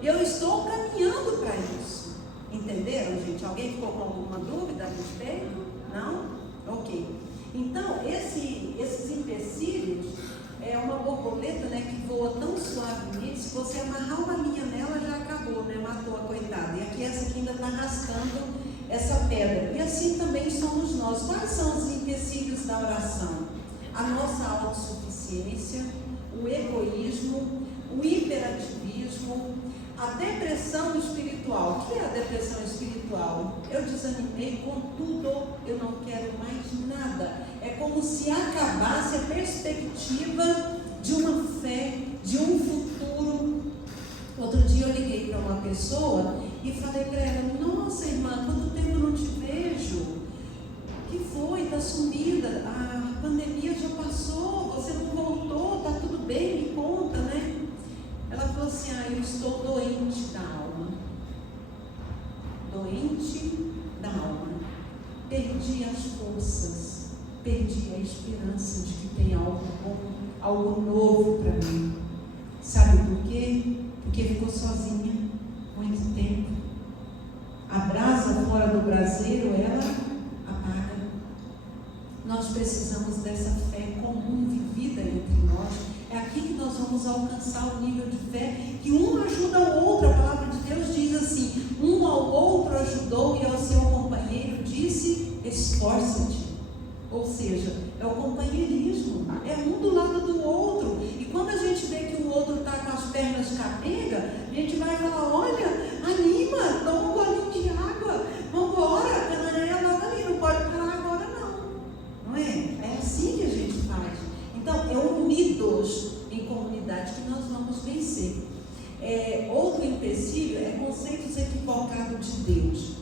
eu estou caminhando para isso. Entenderam, gente? Alguém ficou com alguma dúvida a respeito? Não? Ok. Então, esses empecilhos é uma borboleta, né, que voa tão suavemente. Se você amarrar uma da oração? A nossa autossuficiência, o egoísmo, o hiperativismo, a depressão espiritual. O que é a depressão espiritual? Eu desanimei com tudo, eu não quero mais nada. É como se acabasse a perspectiva de uma fé, de um futuro. Outro dia eu liguei para uma pessoa e falei para ela: nossa irmã, quanto tempo eu não te vejo? O que foi? Está sumida, a pandemia já passou, você não voltou, está tudo bem, me conta, né? Ela falou assim: eu estou doente da alma. Doente da alma. Perdi as forças, perdi a esperança de que tem algo bom, algo novo para mim. Sabe por quê? Porque ficou sozinha muito tempo. A brasa fora do braseiro, ela apaga. Nós precisamos dessa fé comum vivida entre nós. É aqui que nós vamos alcançar o nível de fé que um ajuda o outro. A palavra de Deus diz assim: um ao outro ajudou e ao seu companheiro disse: esforça-te. Ou seja, é o companheirismo, é um do lado do outro. E quando a gente vê que o outro está com as pernas capengas, a gente vai falar: olha, anima, toma um golinho de água, vamos embora, a canané é logo ali, não pode parar agora não é? É assim que a gente faz. Então, é unidos em comunidade que nós vamos vencer. Outro empecilho é conceitos equivocados de Deus.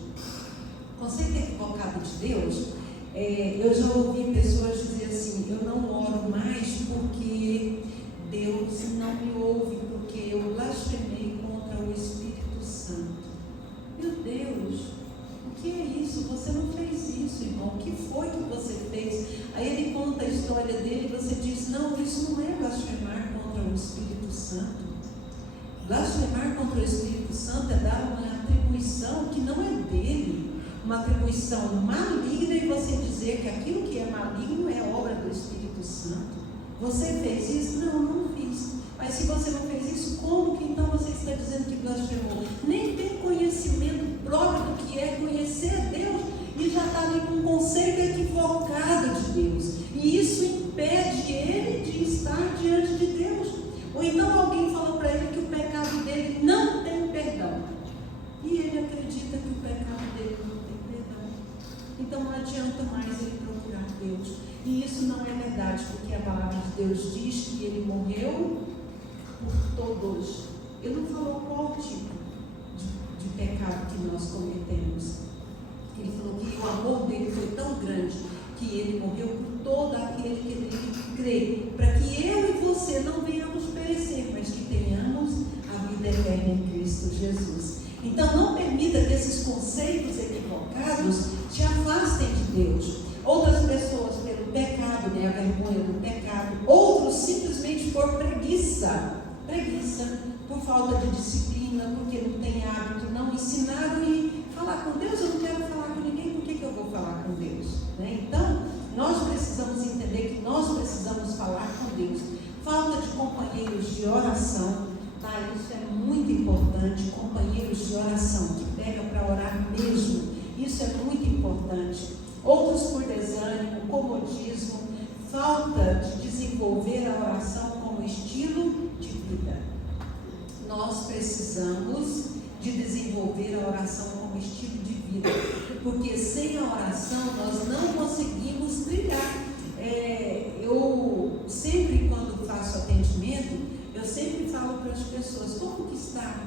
Conceito equivocado de Deus, eu já ouvi pessoas dizer assim: eu não oro mais porque Deus não me ouve, porque eu blasfemei contra o Espírito Santo. Meu Deus, o que é isso? Você não fez isso, irmão. O que foi que você fez? Aí ele conta a história dele e você diz: não, isso não é blasfemar contra o Espírito Santo. Blasfemar contra o Espírito Santo é dar uma atribuição que não é dele, uma atribuição maligna, e você dizer que aquilo que é maligno é obra do Espírito Santo. Você fez isso? Não, não fiz. Mas se você não fez isso, como que então você está dizendo que blasfemou? Nem tem conhecimento próprio do que é conhecer Deus e já está ali com um conceito equivocado de Deus. E isso impede ele de estar diante de Deus. Ou então alguém falou para ele que o pecado dele não tem perdão. E ele acredita que o pecado dele não tem perdão. Então não adianta mais ele procurar Deus. E isso não é verdade, porque a palavra de Deus diz que ele morreu por todos. Ele não falou qual tipo de pecado que nós cometemos. Ele falou que o amor dele foi tão grande que ele morreu por todo aquele que nele crê, para que eu e você não venhamos perecer, mas que tenhamos a vida eterna em Cristo Jesus. Então não permita que esses conceitos equivocados te afastem de Deus. Outras pessoas pelo pecado, a vergonha do pecado. Outros simplesmente por preguiça, por falta de disciplina, porque não tem hábito, não ensinaram. E falar com Deus, eu não quero falar com ninguém, por que eu vou falar com Deus? Então, nós precisamos entender que nós precisamos falar com Deus. Falta de companheiros de oração, tá? Isso é muito importante, companheiros de oração, que pega para orar mesmo, isso é muito importante. Outros por desânimo, comodismo, falta de desenvolver a oração como estilo de vida. Nós precisamos de desenvolver a oração como estilo de vida, porque sem a oração nós não conseguimos trilhar. Eu sempre, quando faço atendimento, eu sempre falo para as pessoas: como que está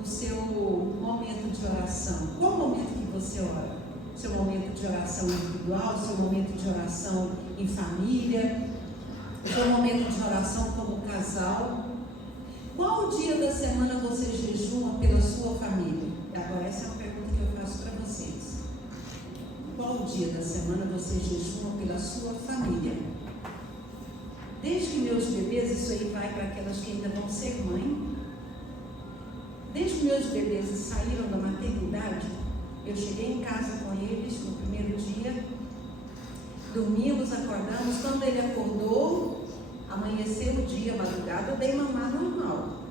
o seu momento de oração? Qual o momento que você ora? Seu momento de oração individual, seu momento de oração em família, seu momento de oração como casal. Qual dia da semana você jejuma pela sua família? Agora essa é uma pergunta que eu faço para vocês. Qual dia da semana você jejuma pela sua família? Desde que meus bebês, isso aí vai para aquelas que ainda vão ser mãe. Desde que meus bebês saíram da maternidade, eu cheguei em casa com eles no primeiro dia, dormimos, acordamos. Quando ele acordou, amanheceu o dia, madrugada, eu dei mamar normal.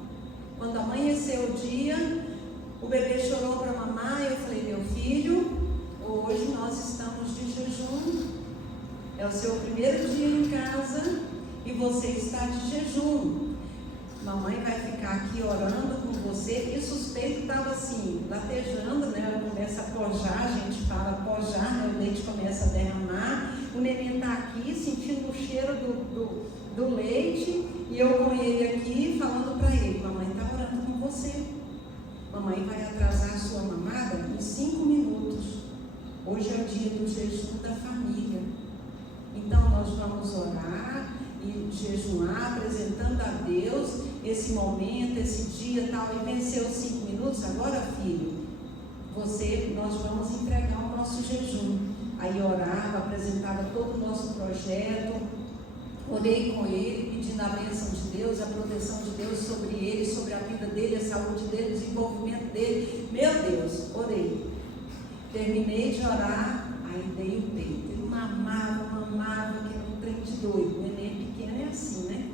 Quando amanheceu o dia, o bebê chorou para mamar, eu falei: meu filho, hoje nós estamos de jejum. É o seu primeiro dia em casa e você está de jejum. Mamãe vai ficar aqui orando com você. E o suspeito estava assim, latejando, né? Ela começa a pojar, a gente fala pojar, né? O leite começa a derramar. O neném está aqui sentindo o cheiro do leite. E eu com ele aqui falando para ele: mamãe está orando com você. Mamãe vai atrasar a sua mamada em 5 minutos. Hoje é o dia do jejum da família. Então nós vamos orar e jejuar, apresentando a Deus esse momento, esse dia tal, e venceu 5 minutos, agora filho, nós vamos entregar o nosso jejum. Aí orava, apresentava todo o nosso projeto, orei com ele, pedindo a bênção de Deus, a proteção de Deus sobre ele, sobre a vida dele, a saúde dele, o desenvolvimento dele. Meu Deus, orei. Terminei de orar, aí dei o peito. Ele mamava, que era um trem de doido. O neném pequeno é assim, né?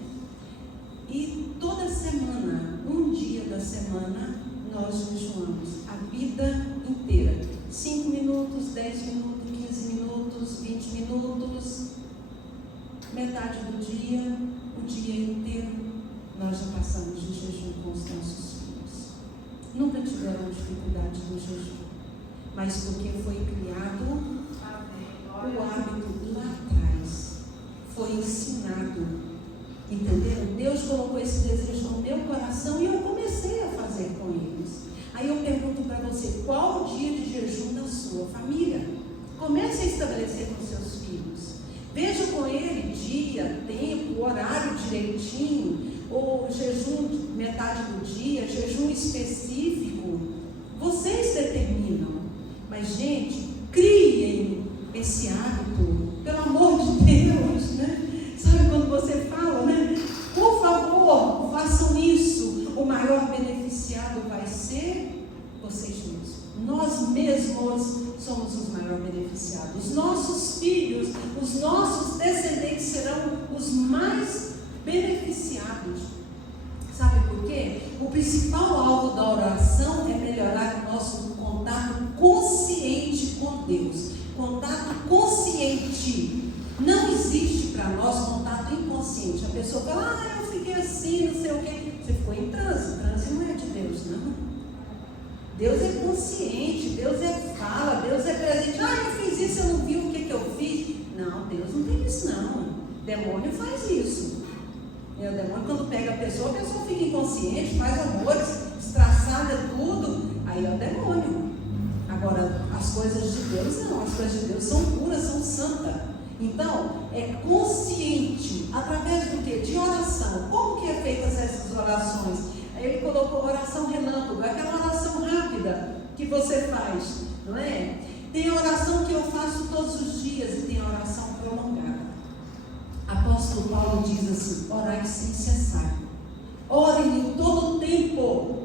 E toda semana, um dia da semana, nós jejuamos a vida inteira. 5 minutos, 10 minutos, 15 minutos, 20 minutos, metade do dia, o dia inteiro, nós já passamos de jejum com os nossos filhos. Nunca tiveram dificuldade no jejum, mas porque foi criado o hábito lá atrás, foi ensinado. Entenderam? Deus colocou esse desejo no meu coração e eu comecei a fazer com eles. Aí eu pergunto para você: qual o dia de jejum da sua família? Comece a estabelecer com seus filhos. Veja com ele dia, tempo, horário direitinho, ou jejum de metade do dia, jejum específico. Vocês determinam. Mas, gente, criem esse hábito, pelo amor de Deus, né? Sabe quando você fala, né? Por favor, façam isso. O maior beneficiado vai ser vocês mesmos. Nós mesmos somos os maiores beneficiados. Os nossos filhos, os nossos descendentes serão os mais beneficiados. Sabe por quê? O principal alvo da oração é melhorar o nosso contato consciente com Deus. Contato consciente. Não existe para nós contato inconsciente. A pessoa fala: eu fiquei assim, não sei o quê. Você ficou em transe. Transe não é de Deus, não. Deus é consciente, Deus fala, Deus é presente. Eu fiz isso, eu não vi o que eu fiz. Não, Deus não tem isso, não. O demônio faz isso. E o demônio, quando pega a pessoa fica inconsciente, faz amores, estraçada tudo. Aí é o demônio. Agora, as coisas de Deus não. As coisas de Deus são puras, são santas. Então, é consciente, através do quê? De oração. Como que é feitas essas orações? Aí ele colocou oração relâmpago, aquela oração rápida que você faz, não é? Tem a oração que eu faço todos os dias e tem a oração prolongada. Apóstolo Paulo diz assim: orai sem cessar. Orem em todo o tempo.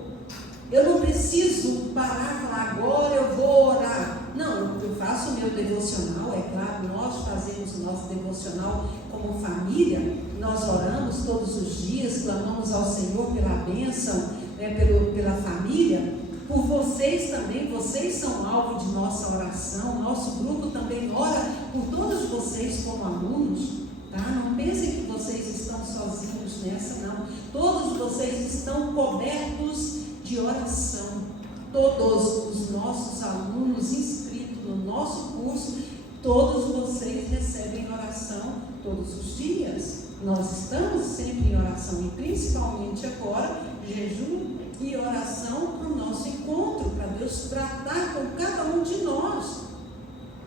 Eu não preciso parar e falar: agora eu vou orar. Não, eu faço o meu devocional, é claro, nós fazemos o nosso devocional como família, nós oramos todos os dias, clamamos ao Senhor pela bênção, pela família, por vocês também, vocês são alvo de nossa oração, nosso grupo também ora por todos vocês como alunos, tá? Não pensem que vocês estão sozinhos nessa, não. Todos vocês estão cobertos de oração. Todos os nossos alunos inscritos no nosso curso, todos vocês recebem oração todos os dias. Nós estamos sempre em oração e principalmente agora, jejum e oração para o nosso encontro, para Deus tratar com cada um de nós.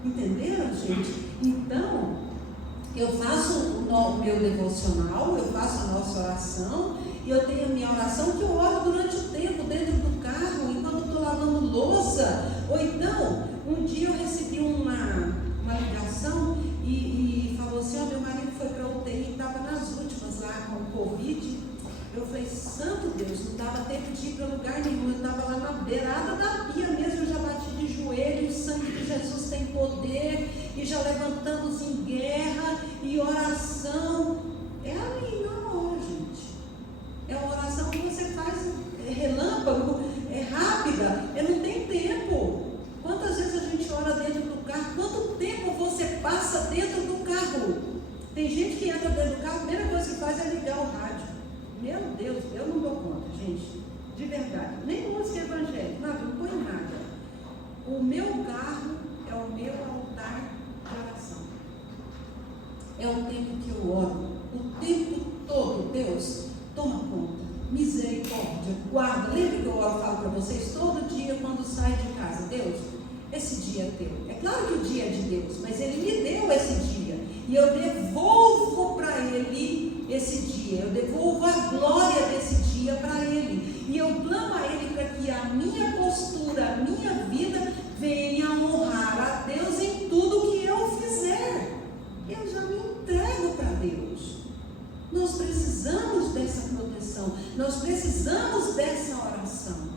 Entenderam, gente? Então, eu faço o meu devocional, eu faço a nossa oração e eu tenho a minha oração que eu oro durante o tempo, dentro do carro, enquanto eu estou lavando louça. Ou então, um dia eu recebi uma ligação e falou assim: meu marido foi para a UTI e estava nas últimas lá com o Covid. Eu falei: santo Deus, não dava tempo de ir para lugar nenhum, eu estava lá na beirada da pia mesmo, eu já bati de joelho, o sangue de Jesus tem poder, e já levantamos em guerra, e oração, é ali, não, gente, é uma oração que você faz, é relâmpago, é rápida, não tem tempo. Quantas vezes a gente ora dentro do carro? Quanto tempo você passa dentro do carro? carro, tem gente que entra dentro do carro, a primeira coisa que faz é ligar o rádio. Meu Deus, eu não dou conta, gente, de verdade. Nem música evangélica, nada, não põe nada. O meu carro é o meu altar de oração. É o tempo que eu oro. O tempo todo, Deus, toma conta. Misericórdia, guarda. Lembra que eu falo para vocês todo dia quando saio de casa? Deus, esse dia é teu. É claro que o dia é de Deus, mas Ele me deu esse dia. E eu devolvo para Ele esse dia. Eu devolvo a glória desse dia para Ele. E eu clamo a Ele para que a minha postura, a minha vida venha honrar a Deus em tudo que eu fizer. Eu já me entrego para Deus. Nós precisamos dessa proteção. Nós precisamos dessa oração.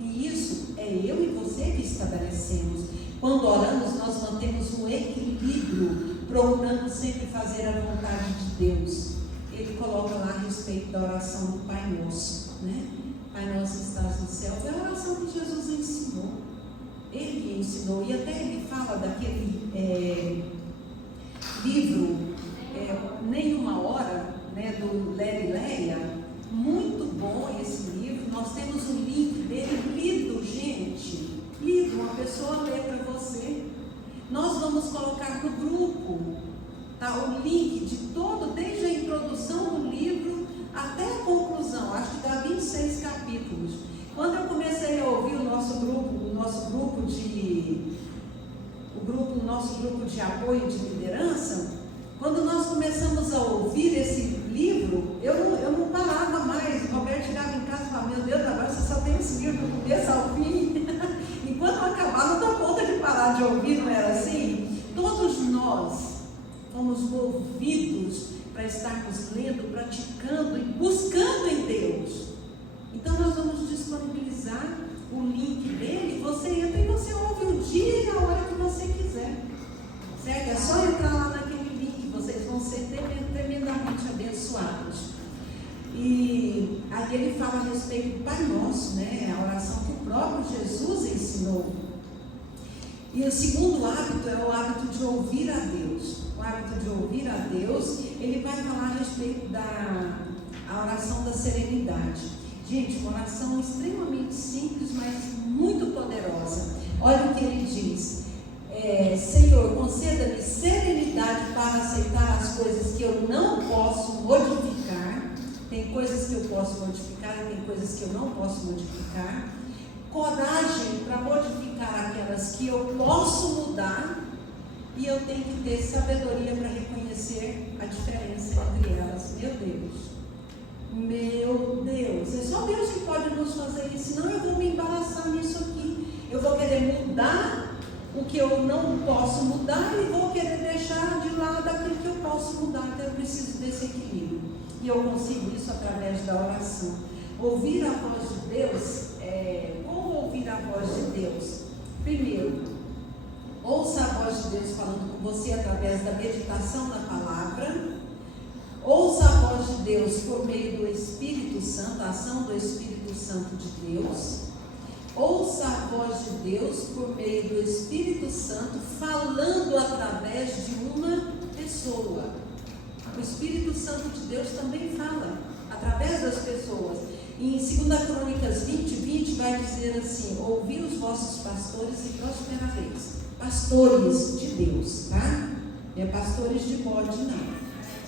E isso é eu e você que estabelecemos. Quando oramos, nós mantemos um equilíbrio, procurando sempre fazer a vontade de Deus. Ele coloca lá a respeito da oração do Pai Nosso, né? Pai Nosso que estás no céu. Foi a oração que Jesus ensinou. Ele ensinou. E até ele fala daquele livro, Nenhuma Hora, né, do Larry Leia. Muito bom esse livro. Nós temos o link dele lido, gente. Lido, uma pessoa lê para você. Nós vamos colocar no grupo, tá, o link de todo, desde a introdução do livro até a conclusão. Acho que dá 26 capítulos. Quando eu comecei a ouvir o nosso grupo de apoio de liderança, quando nós começamos a ouvir esse livro, eu não parava mais. O Roberto chegava em casa e falava: meu Deus, agora você só tem esse livro do começo ao fim. Enquanto eu acabar, não dou conta de parar de ouvir, não era assim? Todos nós fomos movidos para estarmos lendo, praticando e buscando em Deus. Então nós vamos disponibilizar o link dele. Você entra e você ouve o dia e a hora que você quiser. Certo? É só entrar lá naquele link, vocês vão ser tremendamente abençoados. E aí ele fala a respeito do Pai Nosso, né? A oração que o próprio Jesus ensinou. E o segundo hábito é o hábito de ouvir a Deus. O hábito de ouvir a Deus, ele vai falar a respeito da oração da serenidade. Gente, uma oração extremamente simples, mas muito poderosa. Olha o que ele diz: Senhor, conceda-me serenidade para aceitar as coisas que eu não posso modificar. Tem coisas que eu posso modificar e tem coisas que eu não posso modificar. Coragem para modificar aquelas que eu posso mudar. E eu tenho que ter sabedoria para reconhecer a diferença entre elas. Meu Deus, é só Deus que pode nos fazer isso. Senão eu vou me embaraçar nisso aqui. Eu vou querer mudar o que eu não posso mudar e vou querer deixar de lado aquilo que eu posso mudar. Então eu preciso desse equilíbrio. E eu consigo isso através da oração. Ouvir a voz de Deus, como ouvir a voz de Deus? Primeiro, ouça a voz de Deus falando com você através da meditação na palavra. Ouça a voz de Deus por meio do Espírito Santo, a ação do Espírito Santo de Deus. Ouça a voz de Deus por meio do Espírito Santo falando através de uma pessoa. O Espírito Santo de Deus também fala através das pessoas. Em 2 Crônicas 20:20 vai dizer assim: ouvi os vossos pastores e prosperareis. Pastores de Deus, tá? Não é pastores de bode, não.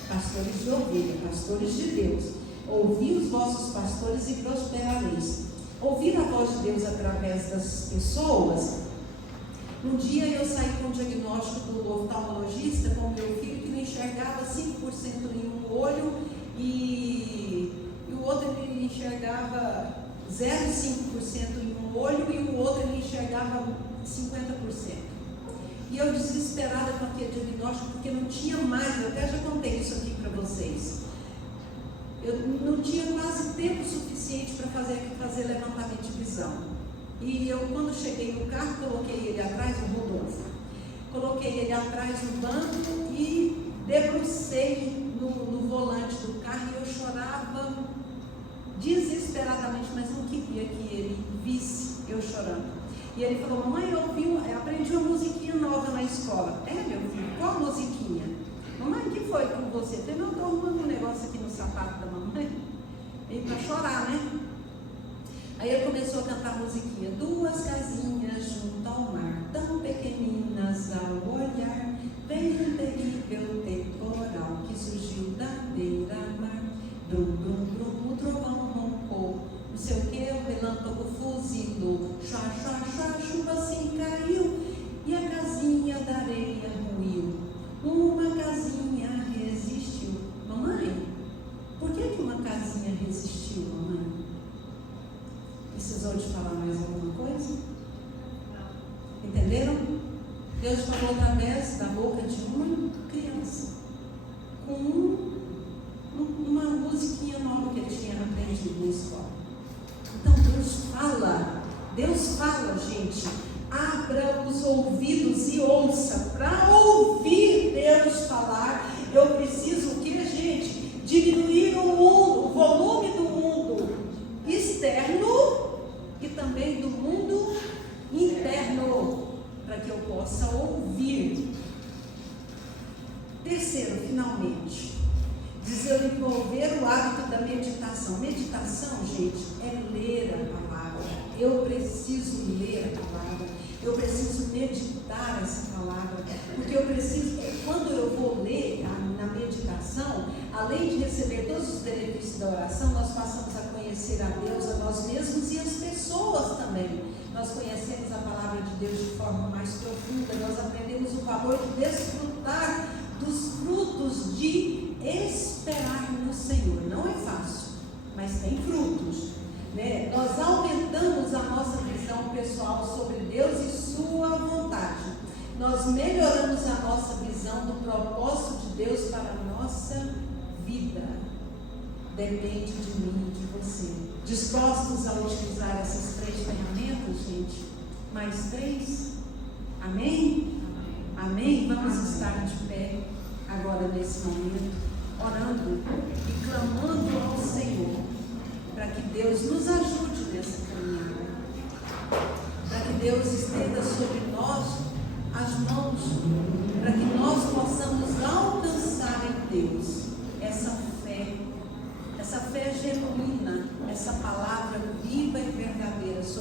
Pastores de ovelha, pastores de Deus. Ouvi os vossos pastores e prosperareis. Ouvir a voz de Deus através das pessoas. Um dia eu saí com o diagnóstico do oftalmologista com o meu filho que não enxergava 5% em um olho e o outro ele enxergava 0,5% em um olho e o outro ele enxergava 50%. E eu desesperada com aquele diagnóstico porque não tinha mais, eu até já contei isso aqui para vocês. Eu não tinha quase tempo suficiente para fazer levantamento de visão. E eu, quando cheguei no carro, coloquei ele atrás, o Rodolfo. Coloquei ele atrás no banco e debrucei no volante do carro e eu chorava desesperadamente, mas não queria que ele visse eu chorando. E ele falou: mamãe, eu aprendi uma musiquinha nova na escola. Meu filho, qual musiquinha? você? Eu falei, não, estou arrumando um negócio aqui no sapato da mamãe. Veio para chorar, né? Aí ele começou a cantar a musiquinha. Duas casinhas junto ao mar, tão pequeninas ao olhar, veio um terrível temporal que surgiu da beira-mar. Brum, brum, brum, o trovão roncou, não sei o que, o relâmpago fuzilou, chá, chá, chá, chuva assim caiu, e a casinha da areia ruiu. Uma casinha resistiu. Mamãe, por que uma casinha resistiu, mamãe? Precisou de falar mais alguma coisa? Entenderam? Deus falou através da boca de uma criança, com uma musiquinha nova que ele tinha aprendido na escola. Então Deus fala, gente. Abra os ouvidos e ouça. Para ouvir Deus falar, eu preciso o que, gente? Diminuir o volume do mundo externo e também do mundo interno, para que eu possa ouvir. Terceiro, finalmente, desenvolver o hábito da meditação. Meditação, gente, é ler a palavra. Eu preciso ler a palavra. Eu preciso meditar essa palavra, porque eu preciso, quando eu vou ler na meditação, além de receber todos os benefícios da oração, nós passamos a conhecer a Deus, a nós mesmos e as pessoas também. Nós conhecemos a palavra de Deus de forma mais profunda, nós aprendemos o valor de desfrutar dos frutos de esperar no Senhor. Não é fácil, mas tem frutos, né? Nós aumentamos a nossa visão pessoal sobre Deus e sua vontade. Nós melhoramos a nossa visão do propósito de Deus para a nossa vida. Depende de mim e de você. Dispostos a utilizar essas 3 ferramentas, gente? Mais 3? Amém? Amém? Vamos estar de pé agora nesse momento, orando e clamando ao Senhor, para que Deus nos ajude nessa caminhada, para que Deus estenda sobre nós as mãos, para que nós possamos alcançar em Deus essa fé genuína, essa palavra viva e verdadeira sobre